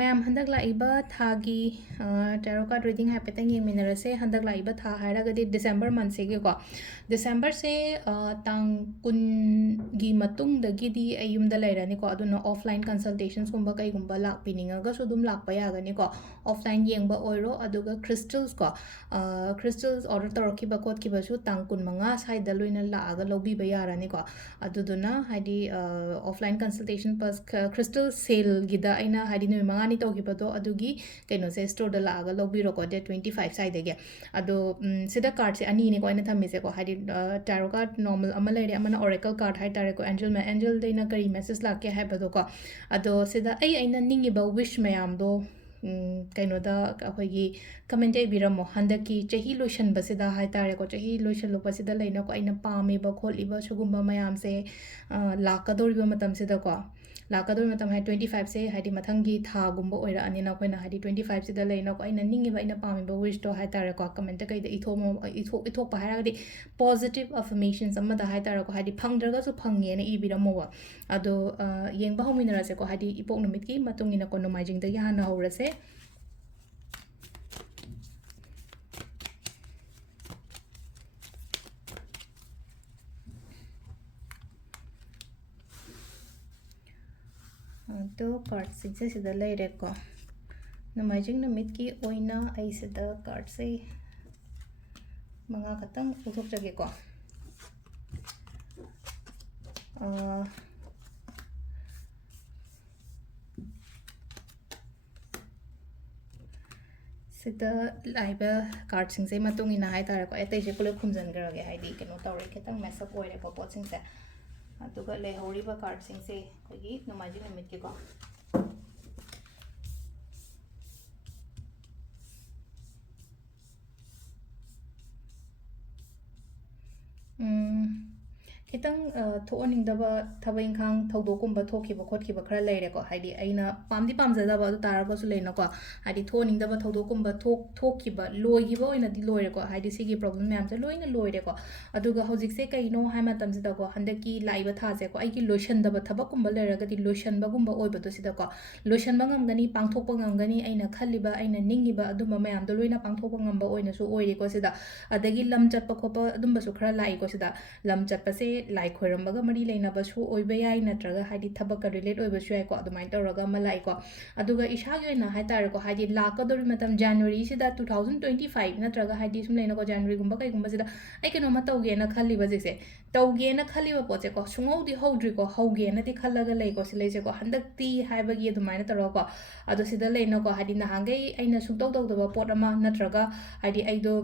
Ma'am, Handak laiba Thagi tarot card reading happen yung minarase Handak laiba tha hairagadi December month se ko December se tang kun gi matung dagidi ayumda lairani ko aduna offline consultations kumba kai gumba lak piningaga so dum lak pa yagani ko offline yengba oiro aduga crystals ko crystals order toroki ba kot ki ba su tang kun manga side loina la aga lobi ba yarani ko aduduna haidi offline consultation pas crystal sale gida aina haidi no mangani togibado adugi keno se store da laga lobiro ko de 25 side ge ado sida card se ani ne ko ina thamise ko haidi tarot card normal amala ire amana oracle card hai tare ko angel deina kari message la ke hai bado ko ado sida ai aina ningi ba wish mayam do kaino da akhoi comment ai biramo handaki chahi lotion basida hai tare ko chahi lotion lo basida leina ko aina pame ba kholi ba sugumba mayam se lakador ba matam sida ko lakador matam hai 25 se haidi mathangi tha gumba oira anina koina haidi 25 sida leina ko aina ningi ba aina pame ba wish to hai tare ko comment kai da itho pa hai gadi positive affirmations amma da hai tare ko haidi phangdraga su phangye na ibiramo wa ado yengba hominara se ko haidi ipok numit ki matungina ko nomajing da yana horase तो card से सीधा ले रे को नमाजिंग नमित की ओइना आई सीधा card से मंगा खत्म उठोक जगह को सीधा लाइबा कार्ड सिंग से मतुंग इना हाई तारे को एते जे पुले खुमजन करगे हाइदी केनो तौरे खतंग मैसअप ओइरे को पोट सिंग से अदुगा ले होरिबा कार्ड सिंग से कोई नमाजिंग नमित के को खितंग थोनिंगदबा थबा इंखांग थौदोकुंबा थोखिबा खोटखिबा खरा लेरेको हाइदी अइना पामदी पामजदबा अदु तारागसु लेनको हाइदी थोनिंगदबा थौदोकुंबा थोखिबा लोइगिबा ओइनादि लोइरेको हाइदी सिगी प्रॉब्लम म्यामसे लोइना लोइरेको अदुगा हौजिकसे कइनो हाइ मतमसिदको हंदकी लाइबा थासेको आइगी लोइशनदबा थबकुंबा लेरगदि लोइशनबगुंबा ओइबदो सिदको लोइशनबा ngamgani pangthokpa ngamgani aina khalliba aina ningiba aduma mayamdo loina pangthokpa ngamba oinasu oireko sida adagi lam chatpa khopa adumba su khara lai ko sida lam chatpa se lai khoiramba mari leina basu oiba yai natraga haidi thabaka relate oiba su yai ko adumai tawraga malai ko aduga ishagi oina hai tare ko haidi lakadori matam January sida 2025 natraga haidi sum leina ko January gumba kai gumba sida ai keno ma tawge na khalli ba jese tawge na khalli ba poche ko sungodi hodri ko hoge na ti khallaga lei ko silei se ko handak ti hai ba gi adumai na tawra ko ado sida leina ko haidi na hangai aina sung taw taw da pot ama natraga haidi aido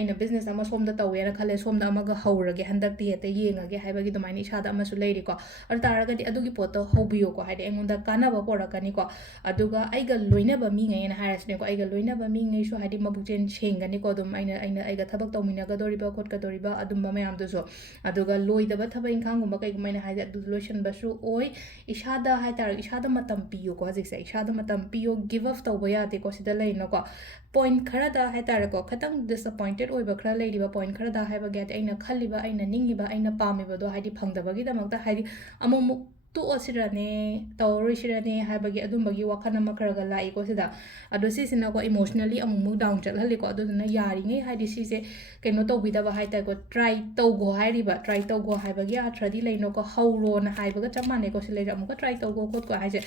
aina business ama somda tawge na khalle somda ama ga haurage handak ti ate yenga ge hai ba gi adumai ni ishada ama su leiri ko ar taraga di adugi poto hobiyo ko haidi engonda kana ba porakani ko aduga aiga loina ba mi ngai na harasne ko aiga loina ba mi ngai su haidi mabuchen chengani ko dum aina aiga thabak tawmina ga dori ba khot ka dori ba adum ba mayam du so aduga loida ba thaba inkhang gum ba kai gumai na haidi adu lotion ba su oi ishada hai tar ishada matam piyo ko hajik se ishada matam piyo give up tawba ya te ko sida leina ko point khara da hai tar ko khatang disappointed oi ba khara leiri ba point khara da hai ba get aina khalli ba aina ningi ba aina pami ba do haidi phangdaba gi damak ta haidi amu tu osirane tawrisirane haibagi adumbagi wakhana makharaga lai ko sida ado si sina ko emotionally amu down chal hali ko aduna yari ngai haidi si se keno to bidaba hai ta ko try to go hairi ba try to go haibagi atradi leino ko hauro na haibaga chamane ko sile amu ko try to go khot ko haise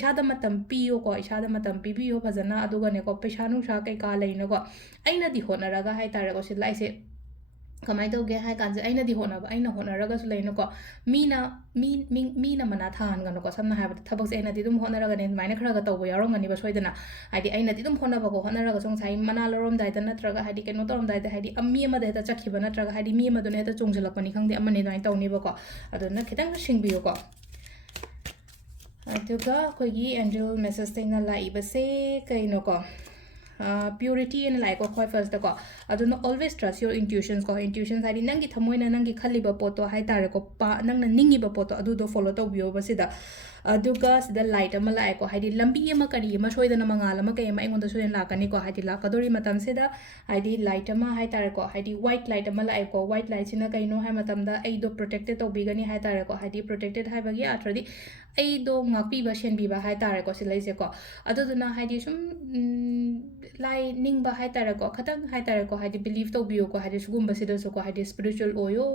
isada matam piyo ko isada matam pibiyo phajana aduga ne ko paisa nu sa kai ka leino ko aina di honaraga hai tare ko silai se kamai to ge hai kanje aina di hona ba aina hona raga su leino ko mina mana than gano ko samna ha thabak se aina di dum hona raga ne maina khara ga tawbo yarong ngani ba soidana haidi aina di dum hona ba ko hona raga song sai mana lorom dai da natraga haidi keno torom dai da haidi ammi ma da ta chakhiba natraga haidi mi ma do ne ta chongjalakpani khangde amane dai tawni ba ko aduna khitang singbiyo ko aduga kogi angel message taina lai ba se kaino ko purity and like ko first da ko aduna always trust your intuitions ko intuitions hari nangi thamoina nangi khaliba poto hai tare ko pa nangna ningi ba poto adu do follow to biyo basida aduga sida light ama lae ko haidi lambi ama kari ama soidana mangal ama kai ama engonda soiden lakani ko haidi lakadori matam sida haidi light ama hai tare ko haidi white light ama lae ko white light sina kaino hai matam da ai do protected tobigani hai tare ko haidi protected hai bagi atradi ai do ngapi ba shen bi ba hai tare ko silaise ko aduduna haidi sum lai ning ba hai tare ko khatang hai tare ko haidi believe tobiyo ko haidi sugum ba sida so ko haidi spiritual oyo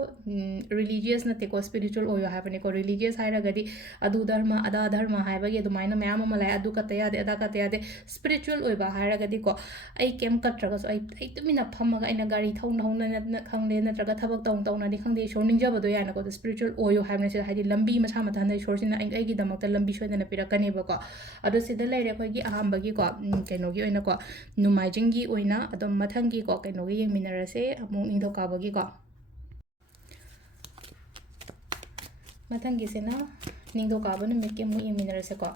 religious na te ko spiritual oyo hai bani ko religious hai ragadi adu dharma ada dharma hai bagi adu maina mayam ama lai adu kataya de ada kataya de spiritual oi ba hai ragadi ko ai kem katraga so ai tumina phamaga aina gari thong na na khangde na traga thabak tong tong na di khangde shor ningja ba do yana ko spiritual oyo hai na se haidi lambi masa mathan dai shor sina ai gi damak ta lambi shoidana pirakani ba ko adu sida laire khoi gi aham bagi ko kaino gi oina ko numaijing gi oina adom mathang gi ko kaino gi yengminarase among ningdo ka bagi ko mathang gi sena ningdo ka ba numit ke mu yengminarase ko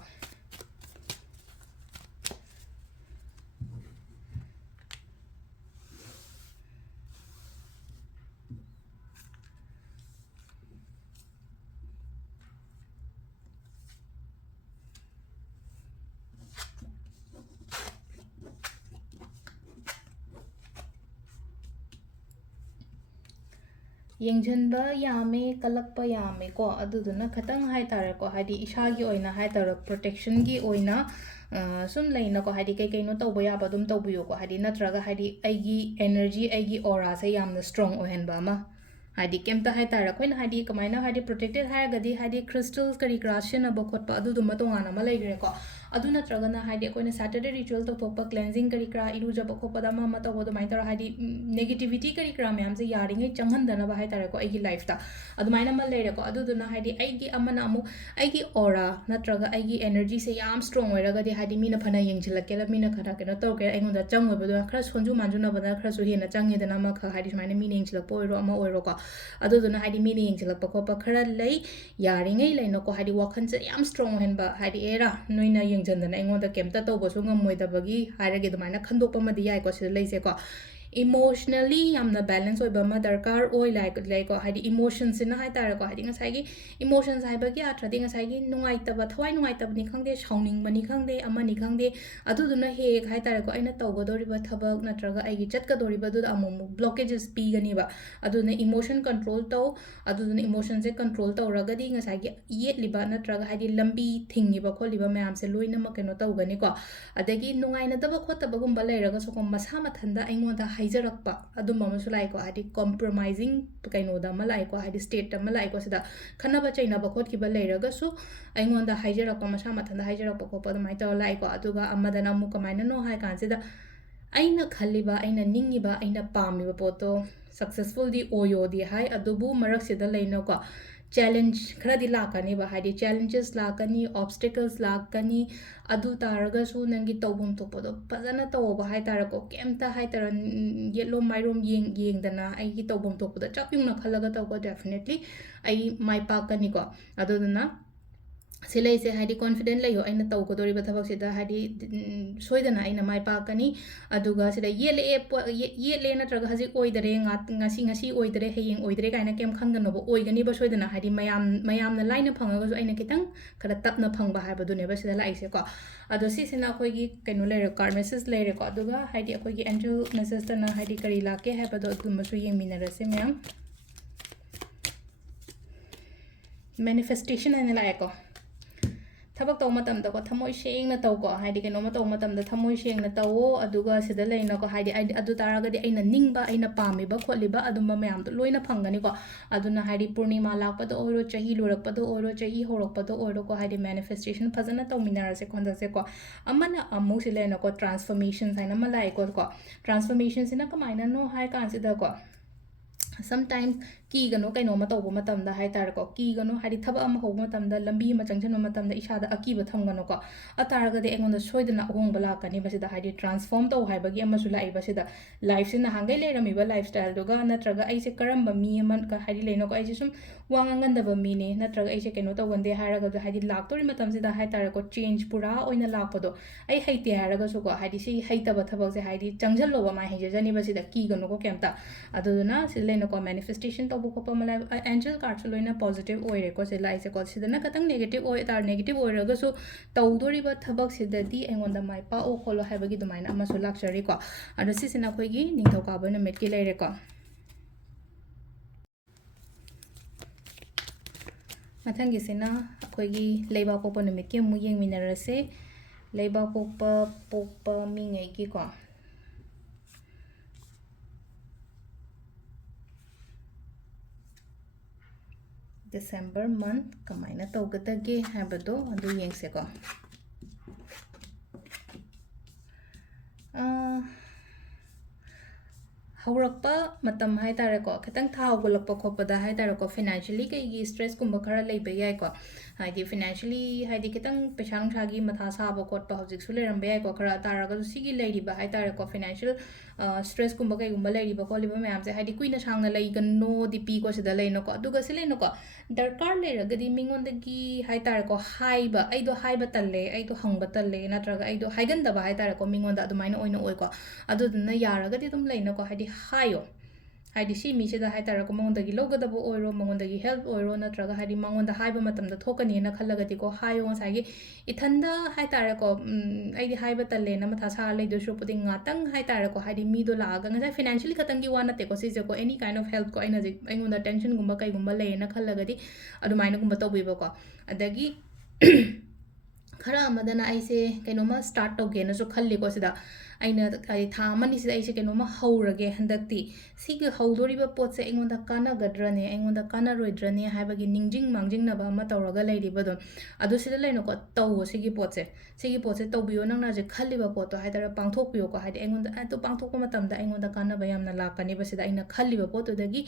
yengjanba yame kalakpa yame ko aduduna khatang hai tare ko haidi isha gi oina hai tare protection gi oina sum leina ko haidi kai kai no tawba ya ba dum tawbiyo ko haidi natraga haidi aigi energy aigi aura se yamna strong ohenba ma haidi kemta hai tare koina haidi kamaina haidi protected hai gadi haidi crystals kari crashin aba khotpa adu dum to ngana ma leigre ko adu natraga na haidi koina Saturday ritual to thokpa cleansing kari kra iru jaba khoppa da ma to bodo mai tara haidi negativity kari kra myam se yaring ai changhan dana ba hai tare ko aigi life ta adu maina ma leire ko adu duna haidi aigi amana amu aigi aura natraga aigi energy se yam strong oiraga di haidi mina phana yengchilake la mina khana kena to ke aingonda changwe bodo khara sonju manju na bada khara su hena changi dana ma kha haidi maina mina yengchilak poiro ama oiro ko adu duna haidi mina yengchilak pa ko pa khara lei yaring ai leino ko haidi wakhan se yam strong hen ba haidi era noina yengchandana aingonda kemta to bo so ngamoi da bagi hairage dumaina khandokpa ma di yai ko se leise ko emotionally yamna balance oi ba ma darkar oi like ko haidi emotions ina hai tare ko haidi ngasai gi emotions hai ba gi atradi ngasai gi nungai ta ba thwai nungai ta ni khangde shauning bani khangde amani khangde adu duna he hai tare ko aina tawgodori ba thabak natraga ai gi chat ka dori ba du amom blockages pi gani ba adu na emotion control taw adu duna emotion se control taw raga di ngasai gi yet liba natraga haidi lambi thingi ba kholi ba mayam se loina ma keno taw gani ko adagi nungai na da ba khota ba gum ba leiraga so ko masa mathanda aingonda haijarakpa adum amasu lai ko hadi compromising kaino da malai ko hadi state da malai ko sida khana ba chaina ba khot ki ba leiraga su aingonda haijarakpa masa mathanda haijarakpa ko pa mai taw lai ko aduga amadana mu kamaina no hai kan sida aina khaliba aina ningiba aina pamiba poto successful di oyo di hai adubu marak sida leino ko challenge khara di lakani ba haidi challenges lakani obstacles lakani adu taraga su nangi tawbum topodo pazana tawba hai tarako kemta hai taran yellow mairom yeng dana ai gi tawbum topoda chapyung na khalaga tawko definitely ai mai pakani ko adu dana silai se haidi confident layo aina taw ko dori bathabak sida haidi soidana aina mai pakani aduga sida yele na traga haji oidare ngasi oidare heyeng oidare kaina kem khangano bo oigani ba soidana haidi mayam na line phangaga so aina kitang khara tapna phangba haiba dune ba sida lai se ko ado si sina khoi gi kaino lere card message lere ko aduga haidi khoi gi angel message ta na haidi kari lake haiba do adum so yengmina rase mayam manifestation ana lai ko thabak taw matam da ko thamoi sheng na taw ko haidi keno ma taw matam da thamoi sheng na taw aduga sida leina ko haidi adu taraga di aina ningba aina pami ba kholi ba aduma mayam to loina phangani ko aduna haidi purnima lakpa do oro chahi lorakpa do oro chahi horakpa do oro ko haidi manifestation phazana taw minar se khonda se ko amana amu silena ko transformation saina malai ko transformation sina kamaina no hai kan sida ko sometimes ki gano kaino ma tawba matam da hai tar ko ki gano hari thaba am ho matam da lambi ma changchan matam da isha da aki ba tham gano ko ataraga de engon da soidana ahong bala kani basida hari transform taw hai bagi amasu lai basida life sin hangai le rami ba lifestyle do ga natraga ai se karamba mi man ka hari le no ko ai se sum wangangan da ba mi ne natraga ai se kaino taw wande haraga da hari lak tori matam sida hai tar ko change pura oina lak do ai haite haraga so ko hari si haita ba thabak se hari changjal lo ba mai he jani basida ki gano ko kemta aduna sile no ko manifestation taw taubu khopa malai angel card so loina positive oire ko se lai se ko sidana katang negative oi tar negative oire ga so taudori ba thabak sidadi engonda mai pa o kholo habagi dumaina ama so luxury ko ado sisina khoi gi ningthau ka ba na met ki leire ko mathang gi sina khoi gi leiba ko pa na met ki mu yeng minarase leiba ko pa mi ngai ki ko December month kamaina taugadage habado adu yengse ko haurakpa matam hai tare ko khatang tha haugalakpa khopada hai tare ko financially kai gi stress kumba khara leiba yai ko haidi financially haidi kitang pesang thagi matha saba kotpa hojik su leram yai ko khara taraga sigi leiriba hai tare ko financial stress kumba kai gumba leiriba ko liba mayam se haidi kuina sangna lei ganno dipi ko sida leino ko aduga se leino ko darkar leiraga di mingon dagi hai tare ko haiba aido haiba talle aido hangba talle natraga aido haiganda ba hai tare ko mingon da adumaina oina oi ko aduduna yaraga di dum leino ko haidi hayo haidi si mi sida hai tare ko mongdagi logadabo oiro mongdagi help oiro natraga haidi mangonda haiba matamda thokani na khallaga di ko hayo ngasagi ithanda hai tare ko aidi haiba talle na matha sa leido shu pudi ngatang hai tare ko haidi mi do laaga ngasai financially khatangi wana te ko si je ko any kind of help ko aina je aingonda tension gumba kai gumba le na khallaga di adumaina gumba tobiba ko adagi khara amadana aise kainoma start toge na so khalli ko sida aina kai tha mani sida aise kainoma haurage handakti sigi haudoriba potse aingonda kana gadrane aingonda kana roidrane haibagi ningjing mangjing na ba ma tawraga leiriba don adu sida leino ko taw sigi potse tawbiyo nang na je khalliba potto haidara pangthok piyo ko haidi aingonda atu pangthok ko matamda aingonda kana ba yamna lakani ba sida aina khalliba potto dagi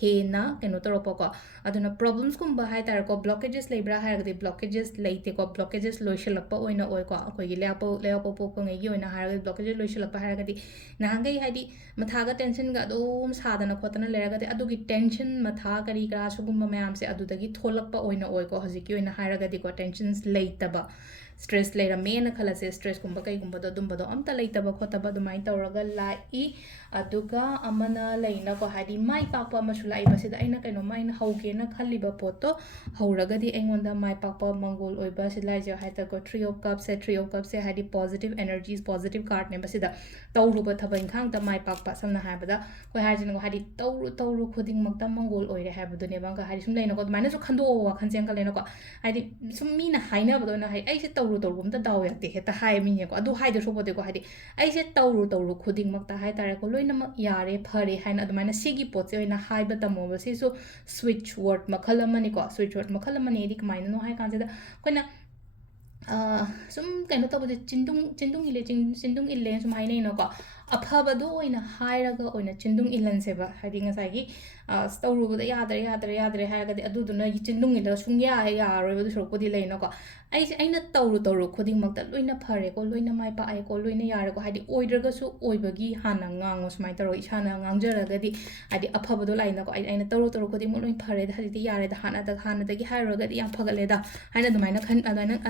hena kaino toropa ko aduna problems kumba haidara ko blockages leibra hairagadi blockages leite ko blockages loishalakpa oina oi ko akoi gi leapo popo ngai gi oina hairagadi blockages loishalakpa hairagadi nahangai haidi mathaga tension ga dum sadana khotana leragadi adugi tension matha kari kra sugumba mayam se adudagi tholakpa oina oi ko hojiki oina hairagadi ko tensions leitaba stress leira mena khalase stress kumba kai kumba do dum bodo amta leitaba khotaba dumai tawraga lai aduga amana leina ko hadi mai pakpa masula ibasida aina kaino mai na hauge na khaliba poto hauraga di engonda mai pakpa mangol oiba silai je haita ko 3 of cups se hadi positive energies positive card ne basida tawruba thabain khang ta mai pakpa samna habada ko harjin ko hadi tawru khuding makta mangol oire habadu ne banga hadi sum leina ko mana so khando wa khanjeng ka leina ko hadi sum mina haina bado na hai ai se tawru gumta daw ya te heta hai min ko adu hai de so bode ko hadi ai se tawru khuding makta hai tare ko loina yare phare haina adumaina sigi potse oina haiba tamo basi so switch word makhalamani ko switch word makhalamani di kamaina no hai kanjeda koina sum kaino tabode chindung ille sum haina no ko afabado oina hairaga oina chindung ilan seba hadi ngasai gi tawrubuda yadare hairagadi aduduna chindung illa sung ya roibadu sorpodi leino ko aina tawru khuding makta loina phare ko loina mai pa ai ko loina yare ko hadi oidraga su oibagi hana ngango sumai taro isana ngangjaraga hadi afabado laina ko aina tawru khuding mo loin phare hadi yare da hana dagi hairagadi yam phagale da haina dumaina khan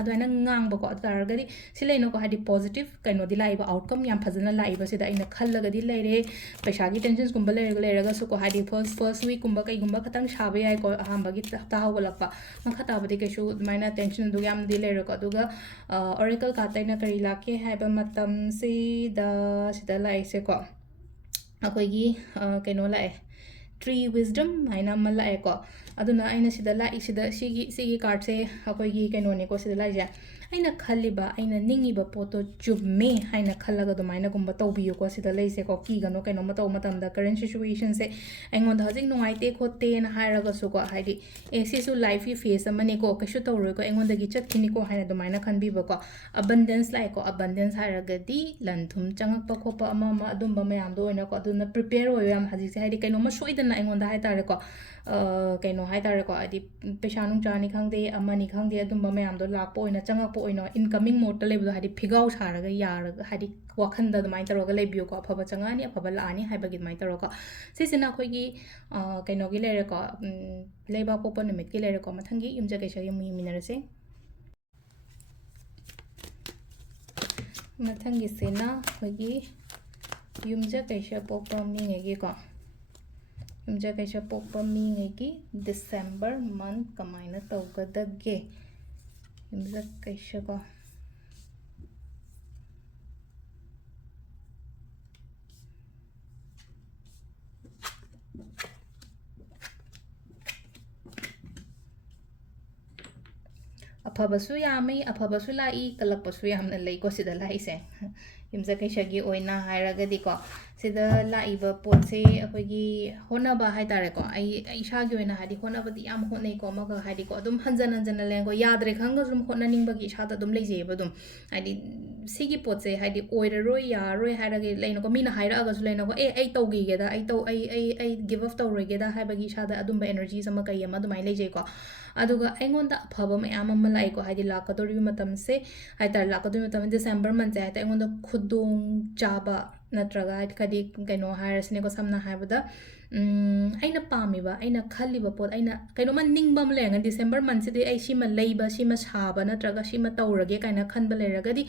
adaina ngangba ko ataragadi sileino ko hadi positive kaino di laiba outcome yam phajana laiba sida aina khallagadi leire paisagi tensions gumba leiraga su ko hadi first week gumba kai gumba khatang shabe ai ko ahambagi ta hawalakpa makhata badi kesu dumaina tension du yam di leiro ko aduga oracle ka taina kari lake haiba matam si da sida lai se ko akoi gi kaino lai tree wisdom haina mala ai ko aduna aina sida lai sida sigi card se akoi gi kaino ne ko sida lai ja aina khaliba aina ningiba poto chumme haina khallaga dumaina gumba tawbiyo ko sida leise ko ki gano kaino mataw matamda current situation se engon da jing nungai te khote na hairaga su ko haidi sisu life phase amane ko kashu tawroi ko engon da gi chat khini ko haina dumaina khanbiba ko abundance lai ko abundance hairaga di lanthum changakpa khopa ama adumba mayam do oina ko aduna prepare oyo yam haji se haidi kaino ma soidana engon da haitare ko kaino haitare ko adi pesa nung chani khangde amani khangde adumba mayam do lakpo oina changakpo oina incoming mode lebu hadi phigau saraga yaraga hadi wakhanda dumai taroga lebiyo ko afaba changani afaba laani haibagi dumai taroga sisina khoi gi kaino gi lere ko leba popa numit gi lere ko mathangi yumja kaisa gi minarase mathangi sena khoi gi yumja kaisa popa mi nge gi ko ꯌꯨꯝꯖ ꯀꯩꯁꯥ ꯄꯣꯛꯄ ꯃꯤꯉꯩꯒꯤ December month ꯀꯃꯥꯏꯅ ꯇꯧꯒꯗꯒꯦ ꯌꯨꯝꯖ ꯀꯩꯁꯥ ꯀꯣ ꯑꯐꯕꯁꯨ ꯌꯥꯝꯃꯤ ꯑꯐꯕꯁꯨ ꯂꯥꯛꯏ ꯀꯜꯂꯛꯄꯁꯨ ꯌꯥꯝꯅ ꯂꯩꯀꯣ ꯁꯤꯗ ꯂꯥꯛꯏꯁꯦ ꯌꯨꯝꯖ ꯀꯩꯁꯥꯒꯤ ꯑꯣꯏꯅ ꯍꯥꯏꯔꯒꯗꯤꯀꯣ ꯁꯤꯗ ꯂꯥꯛꯏꯕ ꯄꯣꯠꯁꯦ ꯑꯩꯈꯣꯏꯒꯤ ꯍꯣꯠꯅꯕ ꯍꯥꯏꯇꯥꯔꯦꯀꯣ ꯑꯩ ꯏꯁꯥꯒꯤ ꯑꯣꯏꯅ ꯍꯥꯏꯗꯤ ꯍꯣꯠꯅꯕꯗꯤ ꯌꯥꯝ ꯍꯣꯠꯅꯩꯀꯣ ꯑꯃꯒ ꯍꯥꯏꯗꯤꯀꯣ ꯑꯗꯨꯝ ꯍꯟꯖꯟ ꯍꯟꯖꯟꯅ ꯂꯩꯀꯣ ꯌꯥꯗ꯭ꯔꯦ ꯈꯪꯉꯒꯁꯨ ꯑꯗꯨꯝ ꯍꯣꯠꯅꯅꯤꯡꯕꯒꯤ ꯏꯁꯥꯗ ꯑꯗꯨꯝ ꯂꯩꯖꯩꯑꯕ ꯑꯗꯨꯝ ꯍꯥꯏꯗꯤ ꯁꯤꯒꯤ ꯄꯣꯠꯁꯦ ꯍꯥꯏꯗꯤ ꯑꯣꯏꯔꯔꯣꯏ ꯌꯥꯔꯔꯣꯏ ꯍꯥꯏꯔꯒ ꯂꯩꯅꯀꯣ ꯃꯤꯅ ꯍꯥꯏꯔꯛꯑꯒꯁꯨ ꯂꯩꯅꯀꯣ ꯑꯩ ꯇꯧꯈꯤꯒꯦꯗ ꯑꯩ ꯒꯤꯞ ꯑꯞ ꯇꯧꯔꯣꯏꯒꯦꯗ ꯍꯥꯏꯕꯒꯤ ꯏꯁꯥꯗ ꯑꯗꯨꯝꯕ ꯑꯦꯅꯔꯖꯤꯁ ꯑꯃ ꯀꯩ ꯑꯃ ꯑꯗꯨꯃꯥꯏꯅ ꯂꯩꯖꯩꯀꯣ ꯑꯗꯨꯒ ꯑꯩꯉꯣꯟꯗ ꯑꯐꯕ ꯃꯌꯥꯝ ꯑꯃ ꯂꯥꯛꯑꯦꯀꯣ ꯍꯥꯏꯗꯤ ꯂꯥꯛꯀꯗꯧꯔꯤꯕ ꯃꯇꯝꯁꯦ ꯍꯥꯏꯇꯥꯔꯦ ꯂꯥꯛꯀꯗꯧꯔꯤꯕ ꯃꯇꯝ ꯗꯤꯁꯦꯝꯕꯔ ꯃꯟꯊꯁꯦ ꯍꯥꯏꯇꯥꯔꯦ ꯑꯩꯉꯣꯟꯗ ꯈꯨꯗꯣꯡ ꯆꯥꯕ ꯅꯠꯇ꯭ꯔꯒ ꯍꯥꯏꯗꯤ ꯀꯩꯅꯣ ꯍꯥꯏꯔꯁꯤꯅꯦꯀꯣ ꯁꯝꯅ ꯍꯥꯏꯔꯕꯗ ꯑꯩꯅ ꯄꯥꯝꯃꯤꯕ ꯑꯩꯅ ꯈꯜꯂꯤꯕ ꯄꯣꯠ ꯑꯩꯅ ꯀꯩꯅꯣꯝꯃ ꯅꯤꯡꯕ ꯑꯃ ꯂꯩꯔꯒꯗꯤ ꯗꯤꯁꯦꯝꯕꯔ ꯃꯟꯊꯁꯤꯗꯤ ꯑꯩ ꯁꯤꯃ ꯂꯩꯕ ꯁꯤꯃ ꯁꯥꯕ ꯅꯠꯇ꯭ꯔꯒ ꯁꯤꯃ ꯇꯧꯔꯒꯦ ꯀꯥꯏꯅ ꯈꯟꯕ ꯂꯩꯔꯒꯗꯤ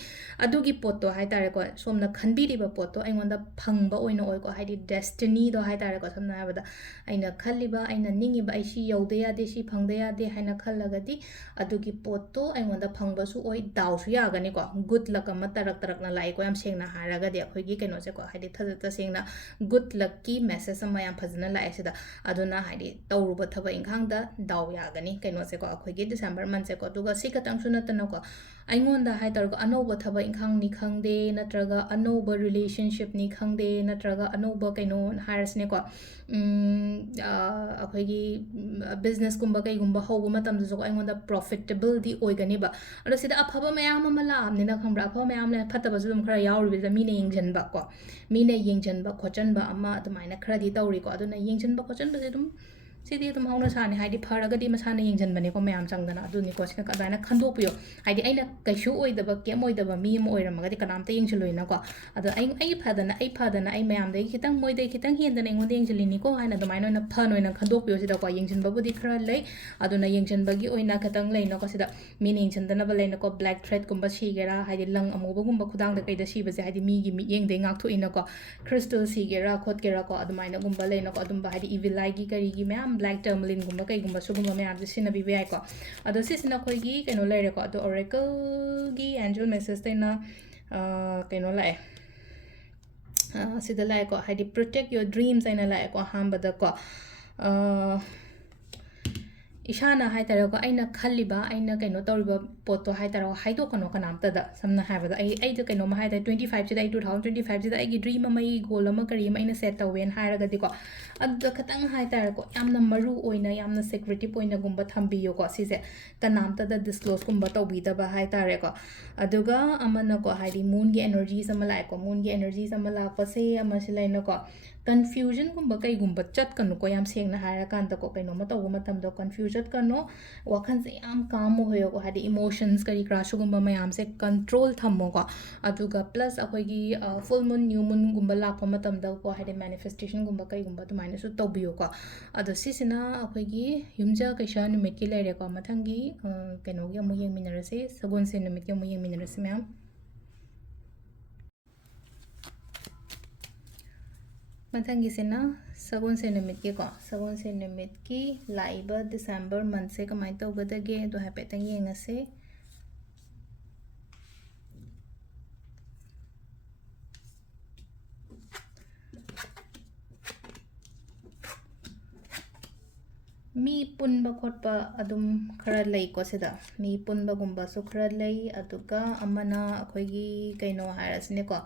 ꯑꯗꯨꯒꯤ ꯄꯣꯠꯇꯣ ꯍꯥꯏꯇꯥꯔꯦꯀꯣ ꯁꯣꯝꯅ ꯈꯟꯕꯤꯔꯤꯕ ꯄꯣꯠꯇꯣ ꯑꯩꯉꯣꯟꯗ ꯐꯪꯕ ꯑꯣꯏꯅ ꯑꯣꯏꯀꯣ ꯍꯥꯏꯗꯤ ꯗꯦꯁꯇꯤꯅꯤꯗꯣ ꯍꯥꯏꯇꯥꯔꯦꯀꯣ ꯁꯝꯅ ꯍꯥꯏꯔꯕꯗ ꯑꯩꯅ ꯈꯜꯂꯤꯕ ꯑꯩꯅ ꯅꯤꯡꯉꯤꯕ ꯑꯩ ꯁꯤ ꯌꯧꯗ ꯌꯥꯗꯦ ꯁꯤ ꯐꯪꯗ ꯌꯥꯗꯦ ꯍꯥꯏꯅ ꯈꯜꯂꯒꯗꯤ ꯑꯗꯨꯒꯤ ꯄꯣꯠꯇꯣ ꯑꯩꯉꯣꯟꯗ ꯐꯪꯕꯁꯨ ꯑꯣꯏ ꯗꯥꯎꯁꯨ ꯌꯥꯒꯅꯤꯀꯣ ꯒꯨꯗ ꯂꯛ ꯑꯃ ꯇꯔꯛꯅ ꯂꯥꯛꯏꯀꯣ ꯌꯥꯝ ꯁꯦꯡꯅ ꯍꯥꯏꯔꯒꯗꯤ ꯑꯩꯈꯣꯏꯒꯤ ꯀꯩꯅꯣꯁꯦꯀꯣ ꯍꯥꯏꯗꯤ ꯇꯁꯦꯡꯅ ꯒꯨꯗ ꯂꯛꯀꯤ ꯃꯦꯁꯦꯖ ꯑꯃ ꯌꯥꯝ ꯐꯖꯅ ꯂꯥꯛꯑꯦ ꯁꯤꯗ ꯑꯗꯨꯅ ꯍꯥꯏꯗꯤ ꯇꯧꯔꯨꯕ ꯊꯕꯛ ꯏꯪꯈꯥꯡꯗ ꯗꯥꯎ ꯌꯥꯒꯅꯤ ꯀꯩꯅꯣꯁꯦꯀꯣ ꯑꯩꯈꯣꯏꯒꯤ ꯗꯤꯁꯦꯝꯕꯔ ꯃꯟꯊꯁꯦꯀꯣ ꯑꯗꯨꯒ ꯁꯤ ꯈꯛꯇꯪꯁꯨ ꯅꯠꯇꯅꯀꯣ ꯑꯩꯉꯣꯟꯗ ꯍꯥꯏꯇꯥꯔꯦꯀꯣ ꯑꯅꯧꯕ ꯊꯕꯛ ꯏꯪꯈꯥꯡꯅꯤ ꯈꯪꯗꯦ ꯅꯠꯇ꯭ꯔꯒ ꯑꯅꯧꯕ ꯔꯤꯂꯦꯁꯟꯁꯤꯞꯅꯤ ꯈꯪꯗꯦ ꯅꯠꯇ꯭ꯔꯒ ꯑꯅꯧꯕ ꯀꯩꯅꯣ ꯍꯥꯏꯔꯁꯤꯅꯦꯀꯣ ꯑꯩꯈꯣꯏꯒꯤ ꯕꯤꯖꯅꯦꯁꯀꯨꯝꯕ ꯀꯩꯒꯨꯝꯕ ꯍꯧꯕ ꯃꯇꯝꯗꯁꯨꯀꯣ ꯑꯩꯉꯣꯟꯗ ꯄ꯭ꯔꯣꯐꯤꯇꯦꯕꯜꯗꯤ ꯑꯣꯏꯒꯅꯤꯕ ꯑꯗꯣ ꯁꯤꯗ ꯑꯐꯕ ꯃꯌꯥꯝ ꯑꯃ ꯂꯥꯛꯑꯕꯅꯤꯅ ꯈꯪꯕ꯭ꯔꯥ ꯑꯐꯕ ꯃꯌꯥꯝ ꯂꯩ ꯐꯠꯇꯕꯁꯨ ꯑꯗꯨꯝ ꯈꯔ ꯌꯥꯎꯔꯤꯕꯁꯤꯗ ꯃꯤꯅ ꯌꯦꯡꯁꯤꯟꯕ ꯀꯣ ꯃꯤꯅ ꯌꯦꯡꯁꯤꯟꯕ ꯈꯣꯠꯆꯟꯕ ꯑꯃ ꯑꯗꯨꯃꯥꯏꯅ ꯈꯔꯗꯤ ꯇꯧꯔꯤꯀꯣ ꯑꯗꯨꯅ ꯌꯦꯡꯁꯤꯟꯕ ꯈꯣꯠꯆꯟꯕꯁꯦ ꯑꯗꯨꯝ ꯁꯤꯗꯤ ꯑꯗꯨꯝ ꯍꯧꯅꯁꯥꯅꯤ ꯍꯥꯏꯗꯤ ꯐꯔꯒꯗꯤ ꯃꯁꯥꯅ ꯌꯦꯡꯁꯤꯟꯕꯅꯦꯀꯣ ꯃꯌꯥꯝ ꯆꯪꯗꯅ ꯑꯗꯨꯅꯤꯀꯣ ꯁꯤꯅ ꯑꯗꯨꯃꯥꯏꯅ ꯈꯟꯗꯣꯛꯄꯤꯌꯣ ꯍꯥꯏꯗꯤ ꯑꯩꯅ ꯀꯩꯁꯨ ꯑꯣꯏꯗꯕ ꯀꯦꯝ ꯑꯣꯏꯗꯕ ꯃꯤ ꯑꯃ ꯑꯣꯏꯔꯝꯃꯒꯗꯤ ꯀꯅꯥꯝꯇ ꯌꯦꯡꯁꯤꯜꯂꯣꯏꯅꯀꯣ ꯑꯗꯣ ꯑꯩ ꯐꯗꯅ ꯑꯩ ꯃꯌꯥꯝꯗꯒꯤ ꯈꯤꯇꯪ ꯃꯣꯏꯗꯒꯤ ꯈꯤꯇꯪ ꯍꯦꯟꯗꯅ ꯑꯩꯉꯣꯟꯗ ꯌꯦꯡꯁꯤꯜꯂꯤꯅꯤꯀꯣ ꯍꯥꯏꯅ ꯑꯗꯨꯃꯥꯏꯅ ꯑꯣꯏꯅ ꯐꯟ ꯑꯣꯏꯅ ꯈꯟꯗꯣꯛꯄꯤꯌꯣ ꯁꯤꯗꯀꯣ ꯌꯦꯡꯁꯤꯟꯕꯕꯨꯗꯤ ꯈꯔ ꯂꯩ ꯑꯗꯨꯅ ꯌꯦꯡꯁꯤꯟꯕꯒꯤ ꯑꯣꯏꯅ ꯈꯤꯇꯪ ꯂꯩꯅꯀꯣ ꯁꯤꯗ ꯃꯤꯅ ꯌꯦꯡꯁꯤꯟꯗꯅꯕ ꯂꯩꯅꯀꯣ ꯕ꯭ꯂꯦꯛ ꯊ꯭ꯔꯦꯗꯀꯨꯝꯕ ꯁꯤꯒꯦꯔꯥ ꯍꯥꯏꯗꯤ ꯂꯪ ꯑꯃꯨꯕꯒꯨꯝꯕ ꯈꯨꯗꯥꯡꯗ ꯀꯩꯗ ꯁꯤꯕꯁꯦ ꯍꯥꯏꯗꯤ ꯃꯤꯒꯤ ꯃꯤꯠꯌꯦꯡꯗꯩ ꯉꯥꯛꯊꯣꯛꯏꯅꯀꯣ ꯈ꯭ꯔꯤꯁꯇꯜ ꯁꯤꯒꯦꯔꯥ ꯈꯣꯠꯀꯦꯔꯥꯀꯣ ꯑꯗꯨꯃꯥꯏꯅꯒꯨꯝꯕ ꯂꯩꯅꯀꯣ ꯑꯗꯨꯝꯕ ꯍꯥꯏꯗꯤ ꯏꯚꯤꯜ ꯑꯥꯏꯒꯤ ꯀꯔꯤꯒꯤ ꯃꯌꯥꯝ ꯕ꯭ꯂꯦꯛ ꯇꯔꯃꯂꯤꯟꯒꯨꯝꯕ ꯀꯩꯒꯨꯝꯕ ꯁꯤꯒꯨꯝꯕ ꯃꯌꯥꯝꯁꯦ ꯁꯤꯖꯤꯟꯅꯕꯤꯕ ꯌꯥꯏꯀꯣ ꯑꯗꯣ ꯁꯤꯁꯤꯅ ꯑꯩꯈꯣꯏꯒꯤ ꯀꯩꯅꯣ ꯂꯩꯔꯦꯀꯣ ꯑꯗꯣ ꯑꯣꯔꯦꯀꯜꯒꯤ ꯑꯦꯟꯖꯦꯜ ꯃꯦꯁꯦꯁꯇꯩꯅ ꯀꯩꯅꯣ ꯂꯥꯛꯑꯦ ꯁꯤꯗ ꯂꯥꯛꯑꯦꯀꯣ ꯍꯥꯏꯗꯤ ꯄ꯭ꯔꯣꯇꯦꯛ ꯌꯣꯔ ꯗ꯭ꯔꯤꯝꯁ ꯍꯥꯏꯅ ꯂꯥꯛꯑꯦꯀꯣ ꯑꯍꯥꯟꯕꯗꯀꯣ ꯏꯁꯥꯅ ꯍꯥꯏꯇꯥꯔꯦꯀꯣ ꯑꯩꯅ ꯈꯜꯂꯤꯕ ꯑꯩꯅ ꯀꯩꯅꯣ ꯇꯧꯔꯤꯕ ꯄꯣꯠꯇꯣ ꯍꯥꯏꯇꯥꯔꯦꯀꯣ ꯍꯥꯏꯗꯣꯛꯀꯅꯣ ꯀꯅꯥꯝꯇꯗ ꯁꯝꯅ ꯍꯥꯏꯔꯕꯗ ꯑꯩꯗ ꯀꯩꯅꯣꯝꯃ ꯍꯥꯏꯇꯥꯔꯦ 25ꯁꯤꯗ ꯑꯩ 2025ꯁꯤꯗ ꯑꯩꯒꯤ ꯗ꯭ꯔꯤꯝ ꯑꯃ ꯑꯩ ꯒꯣꯜ ꯑꯃ ꯀꯔꯤ ꯑꯃ ꯑꯩꯅ ꯁꯦꯠ ꯇꯧꯋꯦꯅ ꯍꯥꯏꯔꯒꯗꯤꯀꯣ ꯑꯗꯨꯗ ꯈꯤꯇꯪ ꯍꯥꯏꯇꯥꯔꯦꯀꯣ ꯌꯥꯝꯅ ꯃꯔꯨ ꯑꯣꯏꯅ ꯌꯥꯝꯅ ꯁꯦꯀ꯭ꯔꯦꯇꯤꯞ ꯑꯣꯏꯅꯒꯨꯝꯕ ꯊꯝꯕꯤꯌꯣꯀꯣ ꯁꯤꯁꯦ ꯀꯅꯥꯝꯇꯗ ꯗꯤꯁꯀ꯭ꯂꯣꯁꯀꯨꯝꯕ ꯇꯧꯕꯤꯗꯕ ꯍꯥꯏꯇꯥꯔꯦꯀꯣ ꯑꯗꯨꯒ ꯑꯃꯅꯀꯣ ꯍꯥꯏꯗꯤ ꯃꯨꯟꯒꯤ ꯑꯦꯅꯔꯖꯤꯁ ꯑꯃ ꯂꯥꯛꯑꯦꯀꯣ ꯃꯨꯟꯒꯤ ꯑꯦꯅꯔꯖꯤꯁ ꯑꯃ ꯂꯥꯛꯄꯁꯦ ꯑꯃꯁꯤ ꯂꯩꯅꯀꯣ ꯀꯟꯐ꯭ꯌꯨꯖꯟꯒꯨꯝꯕ ꯀꯩꯒꯨꯝꯕ ꯆꯠꯀꯅꯨꯀꯣ ꯌꯥꯝ ꯁꯦꯡꯅ ꯍꯥꯏꯔꯀꯥꯟꯗꯀꯣ ꯀꯩꯅꯣꯝꯃ ꯇꯧꯕ ꯃꯇꯝꯗ ꯀꯟꯐ꯭ꯌꯨꯖ ꯆꯠꯀꯅꯣ ꯋꯥꯈꯜꯁꯦ ꯌꯥꯝ ꯀꯥꯝ ꯑꯣꯏꯍꯧꯀꯣ ꯍꯥꯏꯗꯤ ꯏꯃꯣꯁꯟꯁ ꯀꯔꯤ ꯀꯔꯥ ꯁꯤꯒꯨꯝꯕ ꯃꯌꯥꯝꯁꯦ ꯀꯟꯇ꯭ꯔꯣꯜ ꯊꯝꯃꯣꯀꯣ ꯑꯗꯨꯒ ꯄ꯭ꯂꯁ ꯑꯩꯈꯣꯏꯒꯤ ꯐꯨꯜ ꯃꯨꯟ ꯅ꯭ꯌꯨ ꯃꯨꯟꯒꯨꯝꯕ ꯂꯥꯛꯄ ꯃꯇꯝꯗꯀꯣ ꯍꯥꯏꯗꯤ ꯃꯦꯅꯤꯐꯦꯁꯇꯦꯁꯟꯒꯨꯝꯕ ꯀꯩꯒꯨꯝꯕ ꯑꯗꯨꯃꯥꯏꯅꯁꯨ ꯇꯧꯕꯤꯌꯨꯀꯣ ꯑꯗꯣ ꯁꯤꯁꯤꯅ ꯑꯩꯈꯣꯏꯒꯤ ꯌꯨꯝꯖ ꯀꯩꯁꯥ ꯅꯨꯃꯤꯠꯀꯤ ꯂꯩꯔꯦꯀꯣ ꯃꯊꯪꯒꯤ ꯀꯩꯅꯣꯒꯤ ꯑꯃꯨꯛ ꯌꯦꯡꯃꯤꯟꯅꯔꯁꯤ ꯁꯒꯣꯜꯁꯦꯟ ꯅꯨꯃꯤꯠꯀꯤ ꯑꯃꯨꯛ ꯌꯦꯡꯃꯤꯟꯅꯔꯁꯤ ꯃꯌꯥꯝ ꯃꯊꯪꯒꯤꯁꯤꯅ ꯁꯒꯣꯜꯁꯦꯟ ꯅꯨꯃꯤꯠꯀꯤꯀꯣ ꯁꯒꯣꯜꯁꯦꯟ ꯅꯨꯃꯤꯠꯀꯤ ꯂꯥꯛꯏꯕ ꯗꯤꯁꯦꯝꯕꯔ ꯃꯟꯊꯁꯦ ꯀꯃꯥꯏꯅ ꯇꯧꯒꯗꯒꯦ ꯑꯗꯣ ꯍꯥꯏꯐꯦꯠꯇꯪ ꯌꯦꯡꯉꯁꯤ ꯃꯤ ꯄꯨꯟꯕ ꯈꯣꯠꯄ ꯑꯗꯨꯝ ꯈꯔ ꯂꯩꯀꯣ ꯁꯤꯗ ꯃꯤ ꯄꯨꯟꯕꯒꯨꯝꯕꯁꯨ ꯈꯔ ꯂꯩ ꯑꯗꯨꯒ ꯑꯃꯅ ꯑꯩꯈꯣꯏꯒꯤ ꯀꯩꯅꯣ ꯍꯥꯏꯔꯁꯤꯅꯦꯀꯣ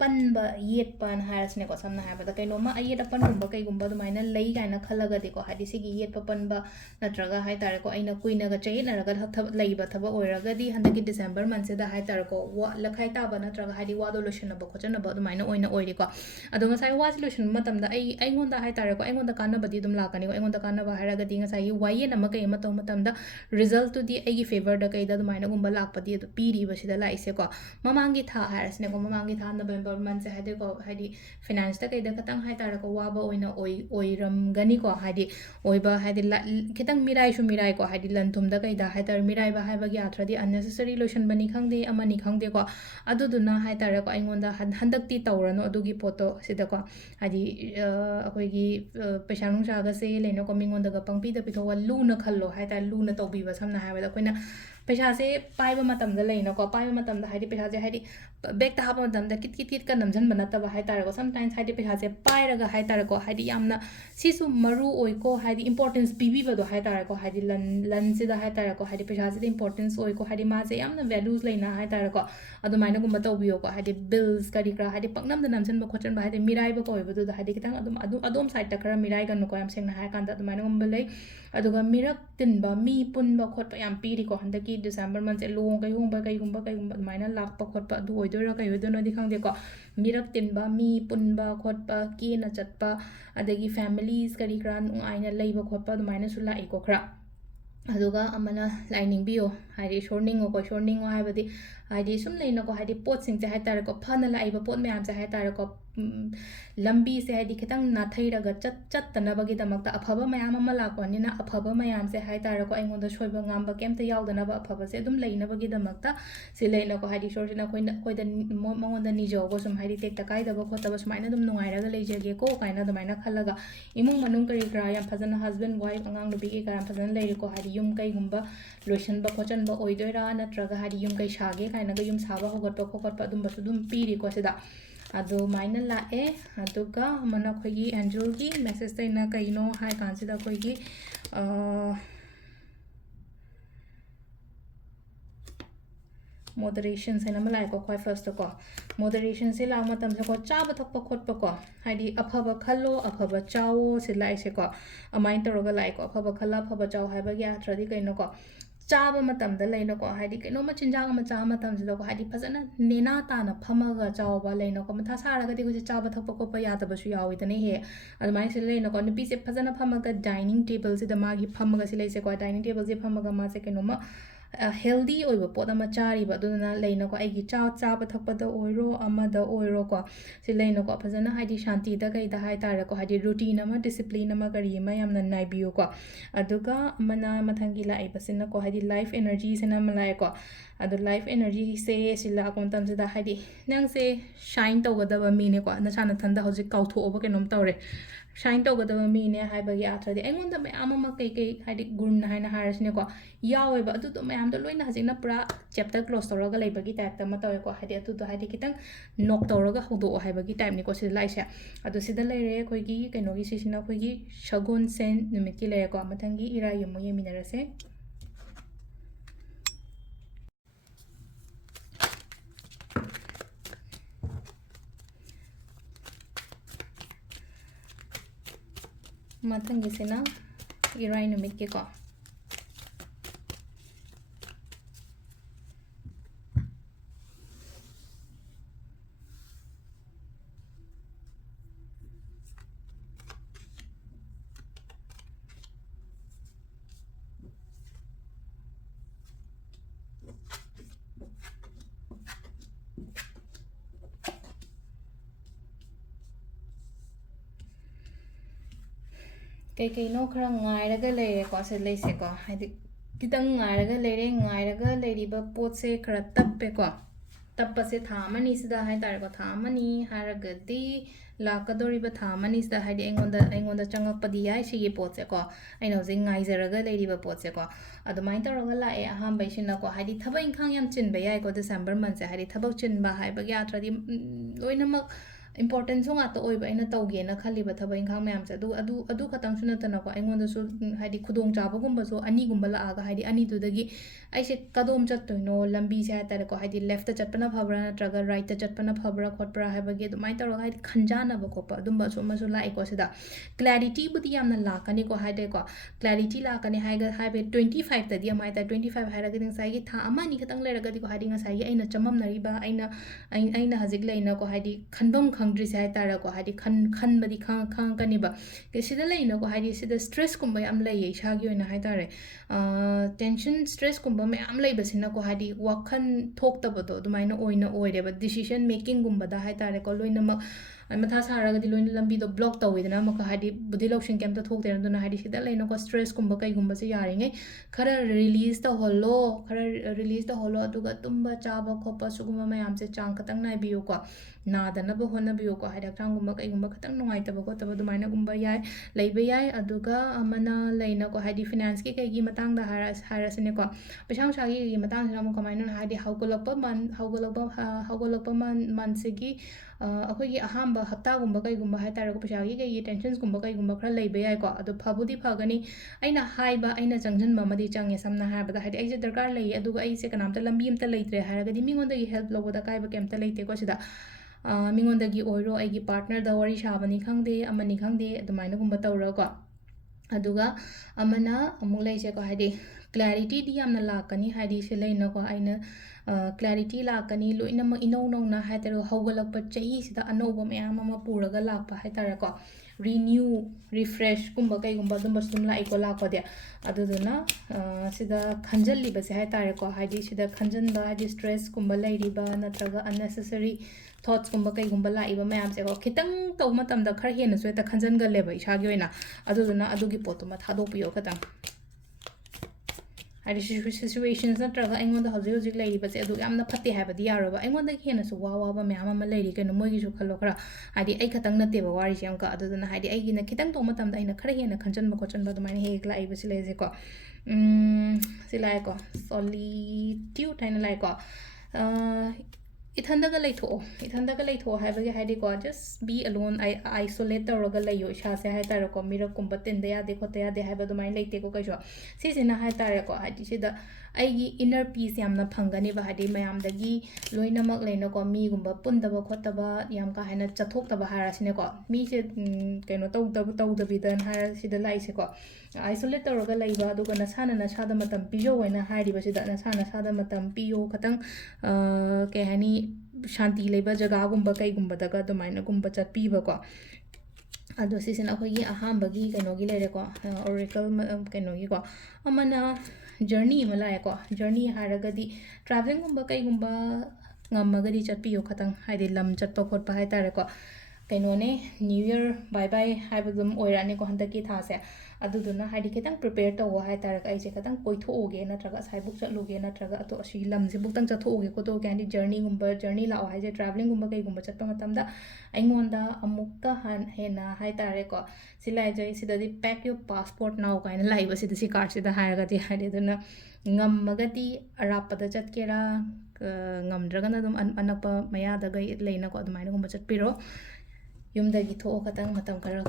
ꯄꯟꯕ ꯌꯦꯠꯄꯅ ꯍꯥꯏꯔꯁꯤꯅꯦꯀꯣ ꯁꯝꯅ ꯍꯥꯏꯔꯕꯗ ꯀꯩꯅꯣꯝꯃ ꯑꯌꯦꯠ ꯑꯄꯟꯒꯨꯝꯕ ꯀꯩꯒꯨꯝꯕ ꯑꯗꯨꯃꯥꯏꯅ ꯂꯩ ꯀꯥꯏꯅ ꯈꯜꯂꯒꯗꯤꯀꯣ ꯍꯥꯏꯗꯤ ꯁꯤꯒꯤ ꯌꯦꯠꯄ ꯄꯟꯕ ꯅꯠꯇ꯭ꯔꯒ ꯍꯥꯏꯇꯥꯔꯦꯀꯣ ꯑꯩꯅ ꯀꯨꯏꯅꯒ ꯆꯌꯦꯠꯅꯔꯒ ꯂꯩꯕ ꯊꯕꯛ ꯑꯣꯏꯔꯒꯗꯤ ꯍꯟꯗꯛꯀꯤ ꯗꯤꯁꯦꯝꯕꯔ ꯃꯟꯊꯁꯤꯗ ꯍꯥꯏꯇꯥꯔꯦꯀꯣ ꯂꯈꯥꯏ ꯇꯥꯕ ꯅꯠꯇ꯭ꯔꯒ ꯍꯥꯏꯗꯤ ꯋꯥꯗꯣ ꯂꯣꯏꯁꯤꯟꯅꯕ ꯈꯣꯠꯆꯟꯅꯕ ꯑꯗꯨꯃꯥꯏꯅ ꯑꯣꯏꯅ ꯑꯣꯏꯔꯤꯀꯣ ꯑꯗꯣ ꯉꯁꯥꯏ ꯋꯥꯁꯤ ꯂꯣꯏꯁꯤꯟꯕ ꯃꯇꯝꯗ ꯑꯩꯉꯣꯟꯗ ꯍꯥꯏꯇꯥꯔꯦꯀꯣ ꯑꯩꯉꯣꯟꯗ ꯀꯥꯟꯅꯕꯗꯤ ꯑꯗꯨꯝ ꯂꯥꯛꯀꯅꯤꯀꯣ ꯑꯩꯉꯣꯟꯗ ꯀꯥꯟꯅꯕ ꯍꯥꯏꯔꯒꯗꯤ ꯉꯁꯥꯏꯒꯤ ꯋꯥꯌꯦꯟ ꯑꯃ ꯀꯩ ꯑꯃ ꯇꯧꯕ ꯃꯇꯝꯗ ꯔꯤꯖꯜꯇꯨꯗꯤ ꯑꯩꯒꯤ ꯐꯦꯚꯔꯗ ꯀꯩꯗ ꯑꯗꯨꯃꯥꯏꯅꯒꯨꯝꯕ ꯂꯥꯛꯄꯗꯤ ꯑꯗꯨ ꯄꯤꯔꯤꯕ ꯁꯤꯗ ꯂꯥꯛꯏꯁꯦꯀꯣ ꯃꯃꯥꯡꯒꯤ ꯊꯥ ꯍꯥꯏꯔꯁꯤꯅꯦꯀꯣ ꯃꯃꯥꯡꯒꯤ ꯊꯥ November December month se haide ko haidi finance ta kaida katang hai tara ko waba oina oiram gani ko haidi oiba haidi kitang mirai shu mirai ko haidi lanthum da kaida hai tar mirai ba hai ba gi athradi unnecessary lotion bani khangde amani khangde ko aduduna hai tara ko aingonda handak ti tawrano adugi photo sida ko haidi akoi gi paisa nung sa ga se leno ko mingonda ga pangpi da pitho wa luna khallo hai tar luna tawbi ba samna hai ba da koina paisa se paiba matam da leino ko paiba matam da haidi paisa se haidi bag ta haba matam da kit ka namjan banata ba hai tar ko sometimes haidi paisa se paira ga hai tar ko haidi yamna sisu maru oi ko haidi importance bibi ba do hai tar ko haidi lan se da hai tar ko haidi paisa se importance oi ko haidi ma se yamna values leina hai tar ko adu maina gumba tawbiyo ko haidi bills kari kra haidi paknam da namjan ba khochan ba haidi mirai ba ko oi ba do haidi kitang adum side ta kara mirai gan ko yam sengna hai kan da adu maina gumba lei aduga mirak tinba mi punba khotpa yam piri ko handaki December month se long kai gumba maina lakpa khotpa du oidora kai oidona di khangde ko mirak tinba mi punba khotpa ki na chatpa adagi families kari kran aina leiba khotpa du maina su lai ko khra aduga amana lining bio haidi shorning ko haibadi haidi sum leina ko haidi pot sing se hai tar ko phana laiba pot me am se hai tar ko lambi se haidi kitang na thaira ga chat tana bagi damakta aphaba mayam ama lakoni na aphaba mayam se hai tar ko aingonda shoiba ngamba kemta yaudana ba aphaba se dum leina bagi damakta se leina ko haidi shorjina koida mongonda nijo go sum haidi tek takai da ba khota ba sumaina dum nungai raga leijege ko kaina dumaina khalaga imung manung kari kra yam phajana husband wife angang nubi ke karam phajana leiri ko haidi yum kai gumba lotion ba khochan ba oidoira natraga haidi yum kai shage kaina ga yum saba hogot ba khokot ba dum ba su dum piri ko sida ado maina la e aduga mana khogi angel gi message ta ina kaino hai kansida khogi moderation se namala ko khoi first ko moderation se la matam se ko chaba thakpa khotpa ko haidi aphaba khallo aphaba chawo se lai se ko amain toroga lai ko aphaba khalla aphaba chaw hai ba ya thradi kaino ko chaba matam da leino ko haidi kaino ma chinjang ma cha matam se ko haidi phajana nena ta na phamaga chawba leino ko matha sara ga di ko chaba thakpa ko pa ya ta ba su yawi tane he admai se leino ko nupi se phajana phamaga dining table se da magi phamaga se lai se ko dining table se phamaga ma se kaino ma healthy oiba pot ama chari ba duna leino ko aigi chaba thakpa da oiro ama da oiro ko se leino ko phajana haidi shanti da kai da hai tar ko haidi routine ama discipline ama kari ma yamna naibiyo ko aduga mana mathangi la ai pasina ko haidi life energy sena malai ko adu life energy se sila kon tam se da haidi nang se shine tawgada ba mi ne ko na chana thanda hojik kautho oba kenom tawre shine tawgada ba mi ne hai ba ya athadi aingonda me ama kai haidi gun haina harasne ko yawe ba adu to me am do loina hajina pura chapter close tawraga leibagi type ta ma tawe ko haidi atu to haidi kitang knock tawraga hodo haibagi type ni ko se lai se adu sida leire khoi gi kaino gi sisina khoi gi shagun sen numit ki leire ko mathangi ira yumu yeminarase mathangi sena irai numit ke ko kay no khara ngai raga leire ko se leise ko haidi kitang ngai raga leiri ba pot se khara tappe ko tappa se thamani sida hai tar ko thamani haragadi lakadori ba thamani sida haidi aingonda changakpadi yai sigi pot se ko aino je ngai jaraga leiri ba pot se ko adumai taraga la e aham bai sina ko haidi thaba inkhang yam chin ba yai ko December month se haidi thabak chin ba hai ba ya atradi loinamak importance nga to oi ba ina tawge na khali ba thaba inkhang mayam se adu khatang suna tana ko aingonda su haidi khudong chaba gumba so ani gumba la aga haidi ani du dagi aise kadom chat toino lambi se ha ko haidi left ta chatpana phabra natraga right ta chatpana phabra khotpra ha ba ge du mai tawra haidi khanjana ba ko pa dumba so ma so la ko sida clarity budi yamna la kani ko haide ko clarity la kani haiga haibe 25 ta dia mai ta 25 haira ge ding sai gi tha amani khatang le raga di ko haidi nga sai gi aina chamam nari ba aina hajik leina ko haidi khandom ꯈꯪꯗ꯭ꯔꯤꯁꯦ ꯍꯥꯏꯇꯥꯔꯦꯀꯣ ꯍꯥꯏꯗꯤ ꯈꯟꯕꯗꯤ ꯈꯪꯉꯛꯀꯅꯤꯕ ꯁꯤꯗ ꯂꯩꯅꯀꯣ ꯍꯥꯏꯗꯤ ꯁꯤꯗ ꯁ꯭ꯇ꯭ꯔꯦꯁꯀꯨꯝꯕ ꯌꯥꯝ ꯂꯩꯌꯦ ꯏꯁꯥꯒꯤ ꯑꯣꯏꯅ ꯍꯥꯏꯇꯥꯔꯦ ꯇꯦꯟꯁꯟ ꯁ꯭ꯇ꯭ꯔꯦꯁꯀꯨꯝꯕ ꯃꯌꯥꯝ ꯂꯩꯕꯁꯤꯅꯀꯣ ꯍꯥꯏꯗꯤ ꯋꯥꯈꯜ ꯊꯣꯛꯇꯕꯗꯣ ꯑꯗꯨꯃꯥꯏꯅ ꯑꯣꯏꯔꯦꯕ ꯗꯤꯁꯤஷꯟ ꯃꯦꯀꯤꯡꯒꯨꯝꯕꯗ ꯍꯥꯏꯇꯥꯔꯦꯀꯣ ꯂꯣꯏꯅꯃꯛ ꯃꯊꯥ ꯁꯥꯔꯒꯗꯤ ꯂꯣꯏꯅ ꯂꯝꯕꯤꯗꯣ ꯕ꯭ꯂꯣꯛ ꯇꯧꯋꯤꯗꯅ ꯑꯃꯨꯛꯀ ꯍꯥꯏꯗꯤ ꯕꯨꯙꯤ ꯂꯧꯁꯤꯡ ꯀꯩꯝꯇ ꯊꯣꯛꯇꯦꯅ ꯑꯗꯨꯅ ꯍꯥꯏꯗꯤ ꯁꯤꯗ ꯂꯩꯅꯀꯣ ꯁ꯭ꯇ꯭ꯔꯦꯁꯀꯨꯝꯕ ꯀꯩꯒꯨꯝꯕꯁꯦ ꯌꯥꯔꯤꯉꯩ ꯈꯔ ꯔꯤꯂꯤꯁ ꯇꯧꯍꯜꯂꯣ ꯈꯔ ꯔꯤꯂꯤꯁ ꯇꯧꯍꯜꯂꯣ ꯑꯗꯨꯒ ꯇꯨꯝꯕ ꯆꯥꯕ ꯈꯣꯠꯄ ꯁꯤꯒꯨꯝꯕ ꯃꯌꯥꯝꯁꯦ ꯆꯥꯡ ꯈꯇꯪ ꯅꯥꯏꯕꯤꯌꯨꯀꯣ ꯅꯥꯗꯅꯕ ꯍꯣꯠꯅꯕꯤꯌꯨꯀꯣ ꯍꯥꯏꯗꯤ ꯍꯛꯆꯥꯡꯒꯨꯝꯕ ꯀꯩꯒꯨꯝꯕ ꯈꯤꯇꯪ ꯅꯨꯡꯉꯥꯏꯇꯕ ꯈꯣꯠꯇꯕ ꯑꯗꯨꯃꯥꯏꯅꯒꯨꯝꯕ ꯂꯩꯕ ꯌꯥꯏ ꯑꯗꯨꯒ ꯑꯃꯅ ꯂꯩꯅꯀꯣ ꯍꯥꯏꯗꯤ ꯐꯤꯅꯥꯟꯁꯀꯤ ꯀꯩꯒꯤ ꯃꯇꯥꯡꯗ ꯍꯥꯏꯔꯁꯤꯅꯦꯀꯣ ꯄꯩꯁꯥ ꯅꯨꯡꯁꯥꯒꯤ ꯃꯇꯥꯡꯁꯤꯅ ꯑꯃꯨꯛ ꯀꯃꯥꯏꯅ ꯍꯥꯏꯗꯤ ꯍꯧꯒꯠꯂꯛꯄ ꯃꯟꯁꯤꯒꯤ ꯑꯩꯈꯣꯏꯒꯤ ꯑꯍꯥꯟꯕ ꯍꯞꯇꯥꯒꯨꯝꯕ ꯀꯩꯒꯨꯝꯕ ꯍꯥꯏꯇꯥꯔꯦꯀꯣ ꯄꯩꯁꯥꯒꯤ ꯀꯩꯒꯤ ꯇꯦꯟꯁꯟꯁꯀꯨꯝꯕ ꯀꯩꯒꯨꯝꯕ ꯈꯔ ꯂꯩꯕ ꯌꯥꯏꯀꯣ ꯑꯗꯣ ꯐꯕꯨꯗꯤ ꯐꯒꯅꯤ ꯑꯩꯅ ꯍꯥꯏꯕ ꯑꯩꯅ ꯆꯪꯁꯤꯟꯕ ꯑꯃꯗꯤ ꯆꯪꯉꯦ ꯁꯝꯅ ꯍꯥꯏꯔꯕꯗ ꯍꯥꯏꯗꯤ ꯑꯩꯁꯦ ꯗꯔꯀꯥꯔ ꯂꯩꯌꯦ ꯑꯗꯨꯒ ꯑꯩꯁꯦ ꯀꯅꯥꯝꯇ ꯂꯝꯕꯤ ꯑꯃꯇ ꯂꯩꯇ꯭ꯔꯦ ꯍꯥꯏꯔꯒꯗꯤ ꯃꯤꯉꯣꯟꯗꯒꯤ ꯍꯦꯜꯞ ꯂꯧꯕꯗ ꯀꯥꯏꯕ ꯀꯩꯝꯇ ꯂꯩꯇꯦꯀꯣ ꯁꯤꯗ ꯃꯤꯉꯣꯟꯗꯒꯤ ꯑꯣꯏꯔꯣ ꯑꯩꯒꯤ ꯄꯥꯔꯠꯅꯔꯗ ꯋꯥꯔꯤ ꯁꯥꯕꯅꯤ ꯈꯪꯗꯦ ꯑꯃꯅꯤ ꯈꯪꯗꯦ ꯑꯗꯨꯃꯥꯏꯅꯒꯨꯝꯕ ꯇꯧꯔꯒꯀꯣ ꯑꯗꯨꯒ ꯑꯃꯅ ꯑꯃꯨꯛ ꯂꯩꯁꯦꯀꯣ ꯍꯥꯏꯗꯤ ꯀ꯭ꯂꯦꯔꯤꯇꯤꯗꯤ ꯌꯥꯝꯅ ꯂꯥꯛꯀꯅꯤ ꯍꯥꯏꯗꯤ ꯁꯤ ꯂꯩꯅꯀꯣ ꯑꯩꯅ ꯀ꯭ꯂꯦꯔꯤꯇꯤ ꯂꯥꯛꯀꯅꯤ ꯂꯣꯏꯅꯃꯛ ꯏꯅꯧ ꯅꯧꯅ ꯍꯥꯏꯇꯥꯔꯦ ꯍꯧꯒꯠꯂꯛꯄ ꯆꯍꯤꯁꯤꯗ ꯑꯅꯧꯕ ꯃꯌꯥꯝ ꯑꯃ ꯄꯨꯔꯒ ꯂꯥꯛꯄ ꯍꯥꯏꯇꯥꯔꯦꯀꯣ ꯔꯤꯅ꯭ꯌꯨ ꯔꯤꯐ꯭ꯔꯦꯁꯀꯨꯝꯕ ꯀꯩꯒꯨꯝꯕ ꯑꯗꯨꯝꯕꯁꯨ ꯑꯗꯨꯝ ꯂꯥꯛꯏꯀꯣ ꯂꯥꯛꯄꯗꯤ ꯑꯗꯨꯗꯨꯅ ꯁꯤꯗ ꯈꯟꯖꯜꯂꯤꯕꯁꯦ ꯍꯥꯏꯇꯥꯔꯦꯀꯣ ꯍꯥꯏꯗꯤ ꯁꯤꯗ ꯈꯟꯖꯟꯕ ꯍꯥꯏꯗꯤ ꯁ꯭ꯇ꯭ꯔꯦꯁꯀꯨꯝꯕ ꯂꯩꯔꯤꯕ ꯅꯠꯇ꯭ꯔꯒ unnecessary ꯊꯣꯠꯁꯀꯨꯝꯕ ꯀꯩꯒꯨꯝꯕ ꯂꯥꯛꯏꯕ ꯃꯌꯥꯝꯁꯦꯀꯣ ꯈꯤꯇꯪ ꯇꯧꯕ ꯃꯇꯝꯗ ꯈꯔ ꯍꯦꯟꯅꯁꯨ ꯍꯦꯛꯇ ꯈꯟꯖꯟꯒꯜꯂꯦꯕ ꯏꯁꯥꯒꯤ ꯑꯣꯏꯅ ꯑꯗꯨꯗꯨꯅ ꯑꯗꯨꯒꯤ ꯄꯣꯠꯇꯨꯃ ꯊꯥꯗꯣꯛꯄꯤꯌꯣ ꯈꯇꯪ ꯍꯥꯏꯗꯤ ꯁꯤꯆꯨꯋꯦꯁꯟꯁ ꯅꯠꯇ꯭ꯔꯒ ꯑꯩꯉꯣꯟꯗ ꯍꯧꯖꯤꯛ ꯂꯩꯔꯤꯕꯁꯦ ꯑꯗꯨ ꯌꯥꯝꯅ ꯐꯠꯇꯦ ꯍꯥꯏꯕꯗꯤ ꯌꯥꯔꯣꯏꯕ ꯑꯩꯉꯣꯟꯗꯒꯤ ꯍꯦꯟꯅꯁꯨ ꯋꯥꯕ ꯃꯌꯥꯝ ꯑꯃ ꯂꯩꯔꯤ ꯀꯩꯅꯣ ꯃꯣꯏꯒꯤꯁꯨ ꯈꯜꯂꯣ ꯈꯔ ꯍꯥꯏꯗꯤ ꯑꯩ ꯈꯇꯪ ꯅꯠꯇꯦꯕ ꯋꯥꯔꯤꯁꯦ ꯑꯃꯨꯛꯀ ꯑꯗꯨꯗꯨꯅ ꯍꯥꯏꯗꯤ ꯑꯩꯒꯤꯅ ꯈꯤꯇꯪ ꯇꯧꯕ ꯃꯇꯝꯗ ꯑꯩꯅ ꯈꯔ ꯍꯦꯟꯅ ꯈꯟꯖꯟꯕ ꯈꯣꯠꯆꯟꯕ ꯑꯗꯨꯃꯥꯏꯅ ꯍꯦꯛ ꯂꯥꯛꯏꯕꯁꯤ ꯂꯩꯁꯦꯀꯣ ꯁꯤ ꯂꯥꯛꯑꯦꯀꯣ ꯁꯣꯂꯤꯇ꯭ꯌꯨꯠ ꯍꯥꯏꯅ ꯂꯥꯛꯑꯦꯀꯣ ꯏꯊꯟꯗꯒ ꯂꯩꯊꯣꯛꯑꯣ ꯍꯥꯏꯕꯒꯤ ꯍꯥꯏꯗꯤꯀꯣ ꯖꯁ ꯕꯤ ꯑꯂꯣꯟ ꯑꯥꯏꯁꯣꯂꯦꯠ ꯇꯧꯔꯒ ꯂꯩꯌꯣ ꯏꯁꯥꯁꯦ ꯍꯥꯏꯇꯥꯔꯦꯀꯣ ꯃꯤꯔꯛꯀꯨꯝꯕ ꯇꯤꯟꯗ ꯌꯥꯗꯦ ꯈꯣꯠꯇ ꯌꯥꯗꯦ ꯍꯥꯏꯕ ꯑꯗꯨꯃꯥꯏꯅ ꯂꯩꯇꯦꯀꯣ ꯀꯩꯁꯨ ꯁꯤꯁꯤꯅ ꯍꯥꯏꯇꯥꯔꯦꯀꯣ ꯍꯥꯏꯗꯤ ꯁꯤꯗ ꯑꯩꯒꯤ ꯏꯅꯔ ꯄꯤꯁ ꯌꯥꯝꯅ ꯐꯪꯒꯅꯤꯕ ꯍꯥꯏꯗꯤ ꯃꯌꯥꯝꯗꯒꯤ ꯂꯣꯏꯅꯃꯛ ꯂꯩꯅꯀꯣ ꯃꯤꯒꯨꯝꯕ ꯄꯨꯟꯗꯕ ꯈꯣꯠꯇꯕ ꯌꯥꯝ ꯀꯥ ꯍꯦꯟꯅ ꯆꯠꯊꯣꯛꯇꯕ ꯍꯥꯏꯔꯁꯤꯅꯦꯀꯣ ꯃꯤꯁꯦ ꯀꯩꯅꯣ ꯇꯧꯗꯕꯤꯗꯅ ꯍꯥꯏꯔ ꯁꯤꯗ ꯂꯥꯛꯏꯁꯦꯀꯣ ꯑꯥꯏꯁꯣꯂꯦꯠ ꯇꯧꯔꯒ ꯂꯩꯕ ꯑꯗꯨꯒ ꯅꯁꯥꯗ ꯃꯇꯝ ꯄꯤꯖꯧ ꯍꯥꯏꯅ ꯍꯥꯏꯔꯤꯕꯁꯤꯗ ꯅꯁꯥꯗ ꯃꯇꯝ ꯄꯤꯌꯣ ꯈꯇꯪ ꯀꯩ ꯍꯥꯏꯅꯤ ꯁꯥꯟꯇꯤ ꯂꯩꯕ ꯖꯒꯥꯒꯨꯝꯕ ꯀꯩꯒꯨꯝꯕꯗꯒ ꯑꯗꯨꯃꯥꯏꯅꯒꯨꯝꯕ ꯆꯠꯄꯤꯕꯀꯣ ꯑꯗꯣ ꯁꯤꯁꯤꯅ ꯑꯩꯈꯣꯏꯒꯤ ꯑꯍꯥꯟꯕꯒꯤ ꯀꯩꯅꯣꯒꯤ ꯂꯩꯔꯦꯀꯣ ꯑꯣꯔꯦꯀꯜ ꯀꯩꯅꯣꯒꯤꯀꯣ ꯑꯃꯅ ꯖꯔꯅꯤ ꯑꯃ ꯂꯥꯛꯑꯦꯀꯣ ꯖꯔꯅꯤ ꯍꯥꯏꯔꯒꯗꯤ ꯇ꯭ꯔꯥꯚꯦꯂꯤꯡꯒꯨꯝꯕ ꯀꯩꯒꯨꯝꯕ ꯉꯝꯃꯒꯗꯤ ꯆꯠꯄꯤꯌꯣ ꯈꯇꯪ ꯍꯥꯏꯗꯤ ꯂꯝ ꯆꯠꯄ ꯈꯣꯠꯄ ꯍꯥꯏꯇꯥꯔꯦꯀꯣ ꯀꯩꯅꯣꯅꯦ ꯅ꯭ꯌꯨ ꯌꯔ ꯕꯥꯏ ꯕꯥꯏ ꯍꯥꯏꯕꯗꯨꯝ ꯑꯣꯏꯔꯛꯑꯅꯤꯀꯣ ꯍꯟꯗꯛꯀꯤ ꯊꯥꯁꯦ ꯑꯗꯨꯗꯨꯅ ꯍꯥꯏꯗꯤ ꯈꯤꯇꯪ ꯄ꯭ꯔꯤꯄꯦꯌꯔ ꯇꯧꯋꯣ ꯍꯥꯏꯇꯥꯔꯦꯀꯣ ꯑꯩꯁꯦ ꯈꯤꯇꯪ ꯀꯣꯏꯊꯣꯛꯎꯒꯦ ꯅꯠꯇ꯭ꯔꯒ ꯑꯁꯥꯏꯕꯨꯛ ꯆꯠꯂꯨꯒꯦ ꯅꯠꯇ꯭ꯔꯒ ꯑꯁꯤ ꯂꯝꯁꯤꯕꯨꯛꯇꯪ ꯆꯠꯊꯣꯛꯎꯒꯦ ꯈꯣꯠꯇꯣꯛꯎꯒꯦ ꯍꯥꯏꯗꯤ ꯖꯔꯅꯤ ꯂꯥꯛꯑꯣ ꯍꯥꯏꯁꯦ ꯇ꯭ꯔꯥꯚꯦꯂꯤꯡꯒꯨꯝꯕ ꯀꯩꯒꯨꯝꯕ ꯆꯠꯄ ꯃꯇꯝꯗ ꯑꯩꯉꯣꯟꯗ ꯑꯃꯨꯛꯀ ꯍꯦꯟꯅ ꯍꯥꯏꯇꯥꯔꯦꯀꯣ ꯁꯤ ꯂꯥꯛꯏꯖꯩ ꯁꯤꯗꯗꯤ ꯄꯦꯛ ꯌꯣꯔ ꯄꯥꯁꯄꯣꯔꯠ ꯅꯥꯎ ꯀꯥꯏꯅ ꯂꯥꯛꯏꯕꯁꯤꯗ ꯁꯤ ꯀꯥꯔꯠꯁꯤꯗ ꯍꯥꯏꯔꯒꯗꯤ ꯍꯥꯏꯗꯤ ꯑꯗꯨꯅ ꯉꯝꯃꯒꯗꯤ ꯑꯔꯥꯞꯄꯗ ꯆꯠꯀꯦꯔꯥ ꯉꯝꯗ꯭ꯔꯒꯅ ꯑꯗꯨꯝ ꯑꯅꯛꯄ ꯃꯌꯥꯗꯒ ꯂꯩꯅꯀꯣ ꯑꯗꯨꯃꯥꯏꯅꯒꯨꯝꯕ ꯆꯠꯄꯤꯔꯣ ꯌꯨꯝꯗꯒꯤ ꯊꯣꯛꯑꯣ ꯈꯇꯪ ꯃꯇꯝ ꯈꯔ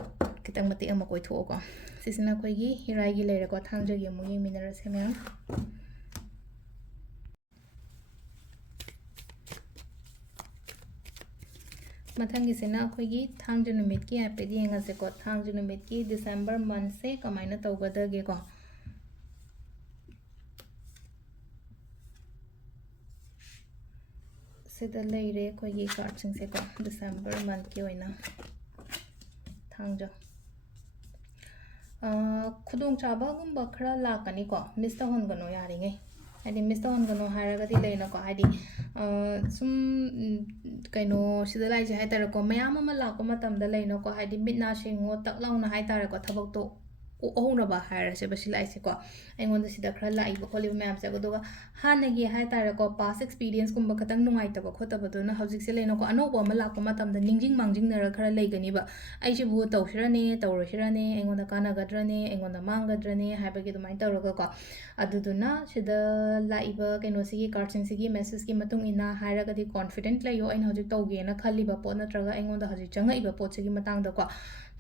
ꯈꯤꯇꯪ ꯃꯇꯦꯛ ꯑꯃ ꯀꯣꯏꯊꯣꯛꯑꯣꯀꯣ ꯁꯤꯁꯤꯅ ꯑꯩꯈꯣꯏꯒꯤ ꯏꯔꯥꯏꯒꯤ ꯂꯩꯔꯦꯀꯣ ꯊꯥꯡꯖꯒꯤ ꯑꯃꯨꯛ ꯌꯦꯡꯃꯤꯟꯅꯔꯁꯦ ꯃꯌꯥꯝ ꯃꯊꯪꯒꯤꯁꯤꯅ ꯑꯩꯈꯣꯏꯒꯤ ꯊꯥꯡꯖ ꯅꯨꯃꯤꯠꯀꯤ ꯍꯥꯏꯐꯦꯠ ꯌꯦꯡꯉꯁꯦꯀꯣ ꯊꯥꯡꯖ ꯅꯨꯃꯤꯠꯀꯤ ꯗꯤꯁꯦꯝꯕꯔ ꯃꯟꯊꯁꯦ ꯀꯃꯥꯏꯅ ꯇꯧꯒꯗꯒꯦꯀꯣ ꯁꯤꯗ ꯂꯩꯔꯦ ꯑꯩꯈꯣꯏꯒꯤ ꯀꯥꯔꯠꯁꯤꯡꯁꯦꯀꯣ ꯗꯤꯁꯦꯝꯕꯔ ꯃꯟꯊꯀꯤ ꯑꯣꯏꯅ ꯊꯥꯡꯖ ꯈꯨꯗꯣꯡꯆꯥꯕꯒꯨꯝꯕ ꯈꯔ ꯂꯥꯛꯀꯅꯤꯀꯣ ꯃꯤꯁ ꯇꯧꯍꯟꯒꯅꯣ ꯌꯥꯔꯤꯉꯩ ꯍꯥꯏꯗꯤ ꯃꯤꯁ ꯇꯧꯍꯟꯒꯅꯣ ꯍꯥꯏꯔꯒꯗꯤ ꯂꯩꯅꯀꯣ ꯍꯥꯏꯗꯤ ꯁꯨꯝ ꯀꯩꯅꯣ ꯁꯤꯗ ꯂꯥꯛꯏꯁꯦ ꯍꯥꯏꯇꯥꯔꯦꯀꯣ ꯃꯌꯥꯝ ꯑꯃ ꯂꯥꯛꯄ ꯃꯇꯝꯗ ꯂꯩꯅꯀꯣ ꯍꯥꯏꯗꯤ ꯃꯤꯠ ꯅꯥ ꯁꯤꯡꯉꯣ ꯇꯛ ꯂꯥꯎꯅ ꯍꯥꯏꯇꯥꯔꯦꯀꯣ ꯊꯕꯛꯇꯣ ꯀꯣꯛꯍꯧꯅꯕ ꯍꯥꯏꯔꯁꯦꯕ ꯁꯤ ꯂꯥꯛꯏꯁꯦꯀꯣ ꯑꯩꯉꯣꯟꯗ ꯁꯤꯗ ꯈꯔ ꯂꯥꯛꯏꯕ ꯈꯣꯠꯂꯤꯕ ꯃꯌꯥꯝꯁꯦ ꯑꯗꯨꯒ ꯍꯥꯟꯅꯒꯤ ꯍꯥꯏꯇꯥꯔꯦꯀꯣ ꯄꯥꯁ ꯑꯦꯛꯁꯄꯤꯔꯤꯌꯦꯟꯁꯀꯨꯝꯕ ꯈꯇꯪ ꯅꯨꯡꯉꯥꯏꯇꯕ ꯈꯣꯠꯇꯕꯗꯨꯅ ꯍꯧꯖꯤꯛꯁꯦ ꯂꯩꯅꯀꯣ ꯑꯅꯧꯕ ꯑꯃ ꯂꯥꯛꯄ ꯃꯇꯝꯗ ꯅꯤꯡꯁꯤꯡ ꯃꯥꯡꯖꯤꯡꯅꯔ ꯈꯔ ꯂꯩꯒꯅꯤꯕ ꯑꯩꯁꯤꯕꯨ ꯇꯧꯁꯤꯔꯅꯦ ꯇꯧꯔꯣꯏꯁꯤꯔꯅꯦ ꯑꯩꯉꯣꯟꯗ ꯀꯥꯟꯅꯒꯗ꯭ꯔꯅꯦ ꯑꯩꯉꯣꯟꯗ ꯃꯥꯡꯒꯗ꯭ꯔꯅꯦ ꯍꯥꯏꯕꯒꯤ ꯑꯗꯨꯃꯥꯏꯅ ꯇꯧꯔꯒꯀꯣ ꯑꯗꯨꯗꯨꯅ ꯁꯤꯗ ꯂꯥꯛꯏꯕ ꯀꯩꯅꯣꯁꯤꯒꯤ ꯀꯥꯔꯠꯁꯤꯡꯁꯤꯒꯤ ꯃꯦꯁꯦꯁꯀꯤ ꯃꯇꯨꯡ ꯏꯟꯅ ꯍꯥꯏꯔꯒꯗꯤ ꯀꯣꯟꯐꯤꯗꯦꯟꯠ ꯂꯩꯌꯣ ꯑꯩꯅ ꯍꯧꯖꯤꯛ ꯇꯧꯒꯦꯅ ꯈꯜꯂꯤꯕ ꯄꯣꯠ ꯅꯠꯇ꯭ꯔꯒ ꯑꯩꯉꯣꯟꯗ ꯍꯧꯖꯤꯛ ꯆꯪꯉꯛꯏꯕ ꯄꯣꯠꯁꯤꯒꯤ ꯃꯇꯥꯡꯗꯀꯣ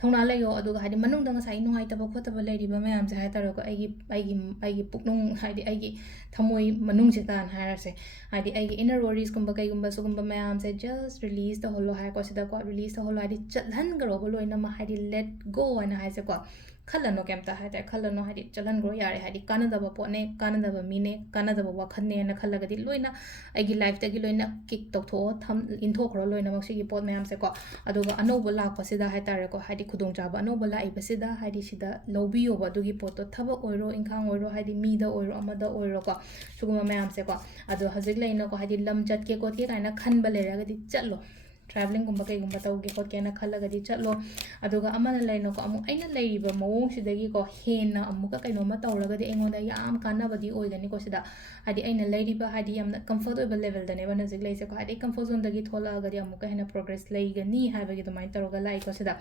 ꯊꯧꯅꯥ ꯂꯩꯌꯣ ꯑꯗꯨꯒ ꯍꯥꯏꯗꯤ ꯃꯅꯨꯡꯗ ꯉꯁꯥꯏ ꯅꯨꯡꯉꯥꯏꯇꯕ ꯈꯣꯠꯇꯕ ꯂꯩꯔꯤꯕ ꯃꯌꯥꯝꯁꯦ ꯍꯥꯏꯇꯥꯔꯦꯀꯣ ꯑꯩꯒꯤ ꯄꯨꯛꯅꯨꯡ ꯍꯥꯏꯗꯤ ꯑꯩꯒꯤ ꯊꯃꯣꯏ ꯃꯅꯨꯡꯁꯤꯗꯅ ꯍꯥꯏꯔꯁꯦ ꯍꯥꯏꯗꯤ ꯑꯩꯒꯤ ꯏꯅꯔ ꯋꯥꯔꯤꯁꯀꯨꯝꯕ ꯀꯩꯒꯨꯝꯕ ꯁꯤꯒꯨꯝꯕ ꯃꯌꯥꯝꯁꯦ ꯖꯁ ꯔꯤꯂꯤꯁ ꯇꯧꯍꯜꯂꯣ ꯍꯥꯏꯀꯣ ꯁꯤꯗꯀꯣ ꯔꯤꯂꯤꯁ ꯇꯧꯍꯜꯂꯣ ꯍꯥꯏꯗꯤ ꯆꯠꯍꯟꯈ꯭ꯔꯣꯕ ꯂꯣꯏꯅꯃꯛ ꯍꯥꯏꯗꯤ ꯂꯦꯠ ꯒꯣ ꯍꯥꯏꯅ ꯍꯥꯏꯁꯦꯀꯣ ꯈꯜꯂꯅꯣ ꯀꯩꯝꯇ ꯍꯥꯏꯇꯥꯔꯦ ꯈꯜꯂꯅꯣ ꯍꯥꯏꯗꯤ ꯆꯠꯍꯟꯈ꯭ꯔꯣ ꯌꯥꯔꯦ ꯍꯥꯏꯗꯤ ꯀꯥꯟꯅꯗꯕ ꯄꯣꯠꯅꯦ ꯀꯥꯟꯅꯗꯕ ꯃꯤꯅꯦ ꯀꯥꯟꯅꯗꯕ ꯋꯥꯈꯜꯅꯦꯅ ꯈꯜꯂꯒꯗꯤ ꯂꯣꯏꯅ ꯑꯩꯒꯤ ꯂꯥꯏꯐꯇꯒꯤ ꯂꯣꯏꯅ ꯀꯤꯛ ꯇꯧꯊꯣꯛꯑꯣ ꯏꯟꯊꯣꯛꯈ꯭ꯔꯣ ꯂꯣꯏꯅꯃꯛ ꯁꯤꯒꯤ ꯄꯣꯠ ꯃꯌꯥꯝꯁꯦꯀꯣ ꯑꯗꯨꯒ ꯑꯅꯧꯕ ꯂꯥꯛꯄꯁꯤꯗ ꯍꯥꯏꯇꯥꯔꯦꯀꯣ ꯍꯥꯏꯗꯤ ꯈꯨꯗꯣꯡꯆꯥꯕ ꯑꯅꯧꯕ ꯂꯥꯛꯏꯕꯁꯤꯗ ꯍꯥꯏꯗꯤ ꯁꯤꯗ ꯂꯧꯕꯤꯌꯣꯕ ꯑꯗꯨꯒꯤ ꯄꯣꯠꯇꯣ ꯊꯕꯛ ꯑꯣꯏꯔꯣ ꯏꯪꯈꯥꯡ ꯑꯣꯏꯔꯣ ꯍꯥꯏꯗꯤ ꯃꯤꯗ ꯑꯣꯏꯔꯣ ꯑꯃꯗ ꯑꯣꯏꯔꯣꯀꯣ ꯁꯤꯒꯨꯝꯕ ꯃꯌꯥꯝꯁꯦꯀꯣ ꯑꯗꯣ ꯍꯧꯖꯤꯛ ꯂꯩꯅꯀꯣ ꯍꯥꯏꯗꯤ ꯂꯝ ꯆꯠꯀꯦ ꯈꯣꯠꯀꯦ ꯀꯥꯏꯅ ꯈꯟꯕ ꯂꯩꯔꯒꯗꯤ ꯆꯠꯂꯣ ꯇ꯭ꯔꯥꯚꯦꯂꯤꯡꯒꯨꯝꯕ ꯀꯩꯒꯨꯝꯕ ꯇꯧꯒꯦ ꯈꯣꯠꯀꯦꯅ ꯈꯜꯂꯒꯗꯤ ꯆꯠꯂꯣ ꯑꯗꯨꯒ ꯑꯃꯅ ꯂꯩꯅꯀꯣ ꯑꯃꯨꯛ ꯑꯩꯅ ꯂꯩꯔꯤꯕ ꯃꯑꯣꯡꯁꯤꯗꯒꯤꯀꯣ ꯍꯦꯟꯅ ꯑꯃꯨꯛꯀ ꯀꯩꯅꯣꯝꯃ ꯇꯧꯔꯒꯗꯤ ꯑꯩꯉꯣꯟꯗ ꯌꯥꯝ ꯀꯥꯟꯅꯕꯗꯤ ꯑꯣꯏꯒꯅꯤꯀꯣ ꯁꯤꯗ ꯍꯥꯏꯗꯤ ꯑꯩꯅ ꯂꯩꯔꯤꯕ ꯍꯥꯏꯗꯤ ꯌꯥꯝꯅ ꯀꯝꯐꯣꯔꯠ ꯑꯣꯏꯕ ꯂꯦꯚꯦꯜꯗꯅꯦꯕ ꯍꯧꯖꯤꯛ ꯂꯩꯁꯦꯀꯣ ꯍꯥꯏꯗꯤ ꯀꯝꯐꯣꯔꯠ ꯖꯣꯟꯗꯒꯤ ꯊꯣꯛꯂꯛꯑꯒꯗꯤ ꯑꯃꯨꯛꯀ ꯍꯦꯟꯅ ꯄ꯭ꯔꯣꯒ꯭ꯔꯦꯁ ꯂꯩꯒꯅꯤ ꯍꯥꯏꯕꯒꯤ ꯑꯗꯨꯃꯥꯏꯅ ꯇꯧꯔꯒ ꯂꯥꯛꯏꯀꯣ ꯁꯤꯗ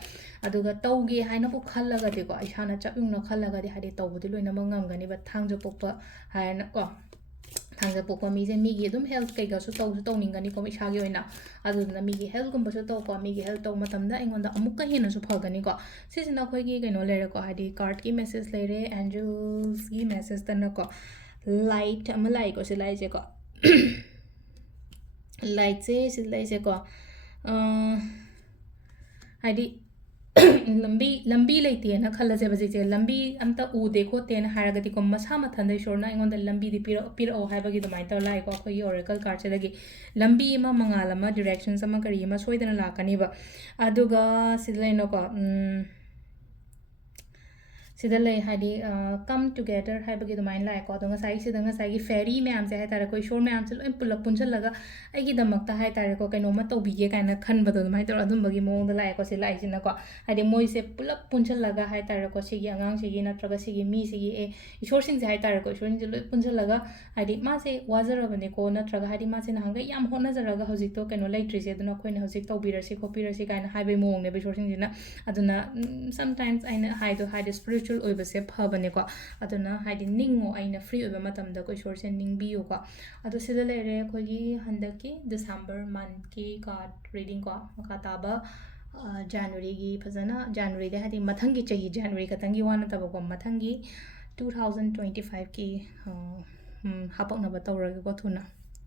ꯑꯗꯨꯒ ꯇꯧꯒꯦ ꯍꯥꯏꯅꯕꯨ ꯈꯜꯂꯒꯗꯤꯀꯣ ꯏꯁꯥꯅ ꯆꯞ ꯌꯨꯡꯅ ꯈꯜꯂꯒꯗꯤ ꯍꯥꯏꯗꯤ ꯇꯧꯕꯗꯤ ꯂꯣꯏꯅꯃꯛ ꯉꯝꯒꯅꯤꯕ ꯊꯥꯡꯖ ꯄꯣꯛꯄ ꯍꯥꯏꯅꯀꯣ ꯊꯥꯡꯖ ꯄꯣꯛꯄ ꯃꯤꯁꯦ ꯃꯤꯒꯤ ꯑꯗꯨꯝ ꯍꯦꯜꯊ ꯀꯩꯀꯥꯁꯨ ꯇꯧꯅꯤꯡꯒꯅꯤꯀꯣ ꯏꯁꯥꯒꯤ ꯑꯣꯏꯅ ꯑꯗꯨꯗꯨꯅ ꯃꯤꯒꯤ ꯍꯦꯜꯊꯒꯨꯝꯕꯁꯨ ꯇꯧꯀꯣ ꯃꯤꯒꯤ ꯍꯦꯜꯊ ꯇꯧꯕ ꯃꯇꯝꯗ ꯑꯩꯉꯣꯟꯗ ꯑꯃꯨꯛꯀ ꯍꯦꯟꯅꯁꯨ ꯐꯒꯅꯤꯀꯣ ꯁꯤꯁꯤꯅ ꯑꯩꯈꯣꯏꯒꯤ ꯀꯩꯅꯣ ꯂꯩꯔꯦꯀꯣ ꯍꯥꯏꯗꯤ ꯀꯥꯔꯠꯀꯤ ꯃꯦꯁꯦꯖ ꯂꯩꯔꯦ ꯑꯦꯟꯖꯜꯁꯀꯤ ꯃꯦꯁꯦꯖꯇꯅꯀꯣ ꯂꯥꯏꯠ ꯑꯃ ꯂꯥꯛꯏꯀꯣ ꯁꯤ ꯂꯥꯏꯠꯁꯦꯀꯣ ꯂꯥꯏꯠꯁꯦ ꯁꯤ ꯂꯩꯁꯦꯀꯣ ꯍꯥꯏꯗꯤ ꯂꯝꯕꯤ ꯂꯩꯇꯦꯅ ꯈꯜꯂꯁꯦꯕ ꯍꯧꯖꯤꯛꯁꯦ ꯂꯝꯕꯤ ꯑꯝꯇ ꯎꯗꯦ ꯈꯣꯠꯇꯦꯅ ꯍꯥꯏꯔꯒꯗꯤꯀꯣ ꯃꯁꯥ ꯃꯊꯟꯗ ꯏꯁꯣꯔꯅ ꯑꯩꯉꯣꯟꯗ ꯂꯝꯕꯤꯗꯤ ꯄꯤꯔꯛꯑꯣ ꯍꯥꯏꯕꯒꯤ ꯑꯗꯨꯃꯥꯏꯅ ꯇꯧꯔ ꯂꯥꯛꯏꯀꯣ ꯑꯩꯈꯣꯏꯒꯤ ꯑꯣꯔꯦꯀꯜ ꯀꯥꯔꯠꯁꯤꯗꯒꯤ ꯂꯝꯕꯤ ꯑꯃ ꯃꯉꯥꯜ ꯑꯃ ꯗꯤꯔꯦꯛꯁꯟꯁ ꯑꯃ ꯀꯔꯤ ꯑꯃ ꯁꯣꯏꯗꯅ ꯂꯥꯛꯀꯅꯤꯕ ꯑꯗꯨꯒ ꯁꯤꯗ ꯂꯩꯅꯣꯀꯣ ꯁꯤꯗ ꯂꯩ ꯍꯥꯏꯗꯤ ꯀꯝ ꯇꯨꯒꯦꯗꯔ ꯍꯥꯏꯕꯒꯤ ꯑꯗꯨꯃꯥꯏꯅ ꯂꯥꯛꯑꯦꯀꯣ ꯑꯗꯣ ꯁꯤꯗ ꯉꯁꯥꯏꯒꯤ ꯐꯦꯔꯤ ꯃꯌꯥꯝꯁꯦ ꯍꯥꯏꯇꯥꯔꯦꯀꯣ ꯏꯁꯣꯔ ꯃꯌꯥꯝꯁꯦ ꯂꯣꯏ ꯄꯨꯜꯂꯞ ꯄꯨꯟꯁꯤꯜꯂꯒ ꯑꯩꯒꯤꯗꯃꯛꯇ ꯍꯥꯏꯇꯥꯔꯦꯀꯣ ꯀꯩꯅꯣꯝꯃ ꯇꯧꯕꯤꯒꯦ ꯀꯥꯏꯅ ꯈꯟꯕꯗꯣ ꯑꯗꯨꯃꯥꯏꯅ ꯇꯧꯔ ꯑꯗꯨꯝꯕꯒꯤ ꯃꯑꯣꯡꯗ ꯂꯥꯛꯑꯦꯀꯣ ꯁꯤ ꯂꯥꯛꯏꯁꯤꯅꯀꯣ ꯍꯥꯏꯗꯤ ꯃꯣꯏꯁꯦ ꯄꯨꯜꯂꯞ ꯄꯨꯟꯁꯤꯜꯂꯒ ꯍꯥꯏꯇꯥꯔꯦꯀꯣ ꯁꯤꯒꯤ ꯑꯉꯥꯡꯁꯤꯒꯤ ꯅꯠꯇ꯭ꯔꯒ ꯁꯤꯒꯤ ꯃꯤꯁꯤꯒꯤ ꯏꯁꯣꯔꯁꯤꯡꯁꯦ ꯍꯥꯏꯇꯥꯔꯦꯀꯣ ꯏꯁꯣꯔꯁꯤꯡꯁꯦ ꯂꯣꯏ ꯄꯨꯟꯁꯤꯜꯂꯒ ꯍꯥꯏꯗꯤ ꯃꯥꯁꯦ ꯋꯥꯖꯔꯕꯅꯦꯀꯣ ꯅꯠꯇ꯭ꯔꯒ ꯍꯥꯏꯗꯤ ꯃꯥꯁꯦ ꯅꯍꯥꯟꯒꯩ ꯌꯥꯝ ꯍꯣꯠꯅꯖꯔꯒ ꯍꯧꯖꯤꯛꯇꯣ ꯀꯩꯅꯣ ꯂꯩꯇ꯭ꯔꯤꯁꯦ ꯑꯗꯨꯅ ꯑꯩꯈꯣꯏꯅ ꯍꯧꯖꯤꯛ ꯇꯧꯕꯤꯔꯁꯤ ꯈꯣꯠꯄꯤꯔꯁꯤ ꯀꯥꯏꯅ ꯍꯥꯏꯕꯒꯤ ꯃꯑꯣꯡꯅꯦꯕ ꯏꯁꯣꯔꯁꯤꯡꯁꯤꯅ ꯑꯗꯨꯅ ꯁꯝꯇꯥꯏꯝꯁ ꯑꯩꯅ ꯍꯥꯏꯗꯤ ꯁ꯭ꯄꯤꯔꯤꯆꯨꯋꯦꯜ ꯑꯣꯏꯕꯁꯦ ꯐꯕꯅꯦꯀꯣ ꯑꯗꯨꯅ ꯍꯥꯏꯗꯤ ꯅꯤꯡꯉꯣ ꯑꯩꯅ ꯐ꯭ꯔꯤ ꯑꯣꯏꯕ ꯃꯇꯝꯗ ꯏꯁꯣꯔꯁꯦ ꯅꯤꯡꯕꯤꯌꯨꯀꯣ ꯑꯗꯣ ꯁꯤꯗ ꯂꯩꯔꯦ ꯑꯩꯈꯣꯏꯒꯤ ꯍꯟꯗꯛꯀꯤ ꯗꯤꯁꯦꯝꯕꯔ ꯃꯟꯊꯀꯤ ꯀꯥꯔꯠ ꯔꯤꯗꯤꯡꯀꯣ ꯃꯈꯥ ꯇꯥꯕ ꯖꯅꯋꯥꯔꯤꯒꯤ ꯐꯖꯅ ꯖꯅꯋꯥꯔꯤꯗ ꯍꯥꯏꯗꯤ ꯃꯊꯪꯒꯤ ꯆꯍꯤ ꯖꯅꯋꯥꯔꯤ ꯈꯛꯇꯪꯒꯤ ꯋꯥ ꯅꯠꯇꯕꯀꯣ ꯃꯊꯪꯒꯤ 2025ꯀꯤ ꯍꯥꯄꯛꯅꯕ ꯇꯧꯔꯒꯦꯀꯣ ꯊꯨꯅ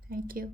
ꯊꯦꯡꯛ ꯌꯨ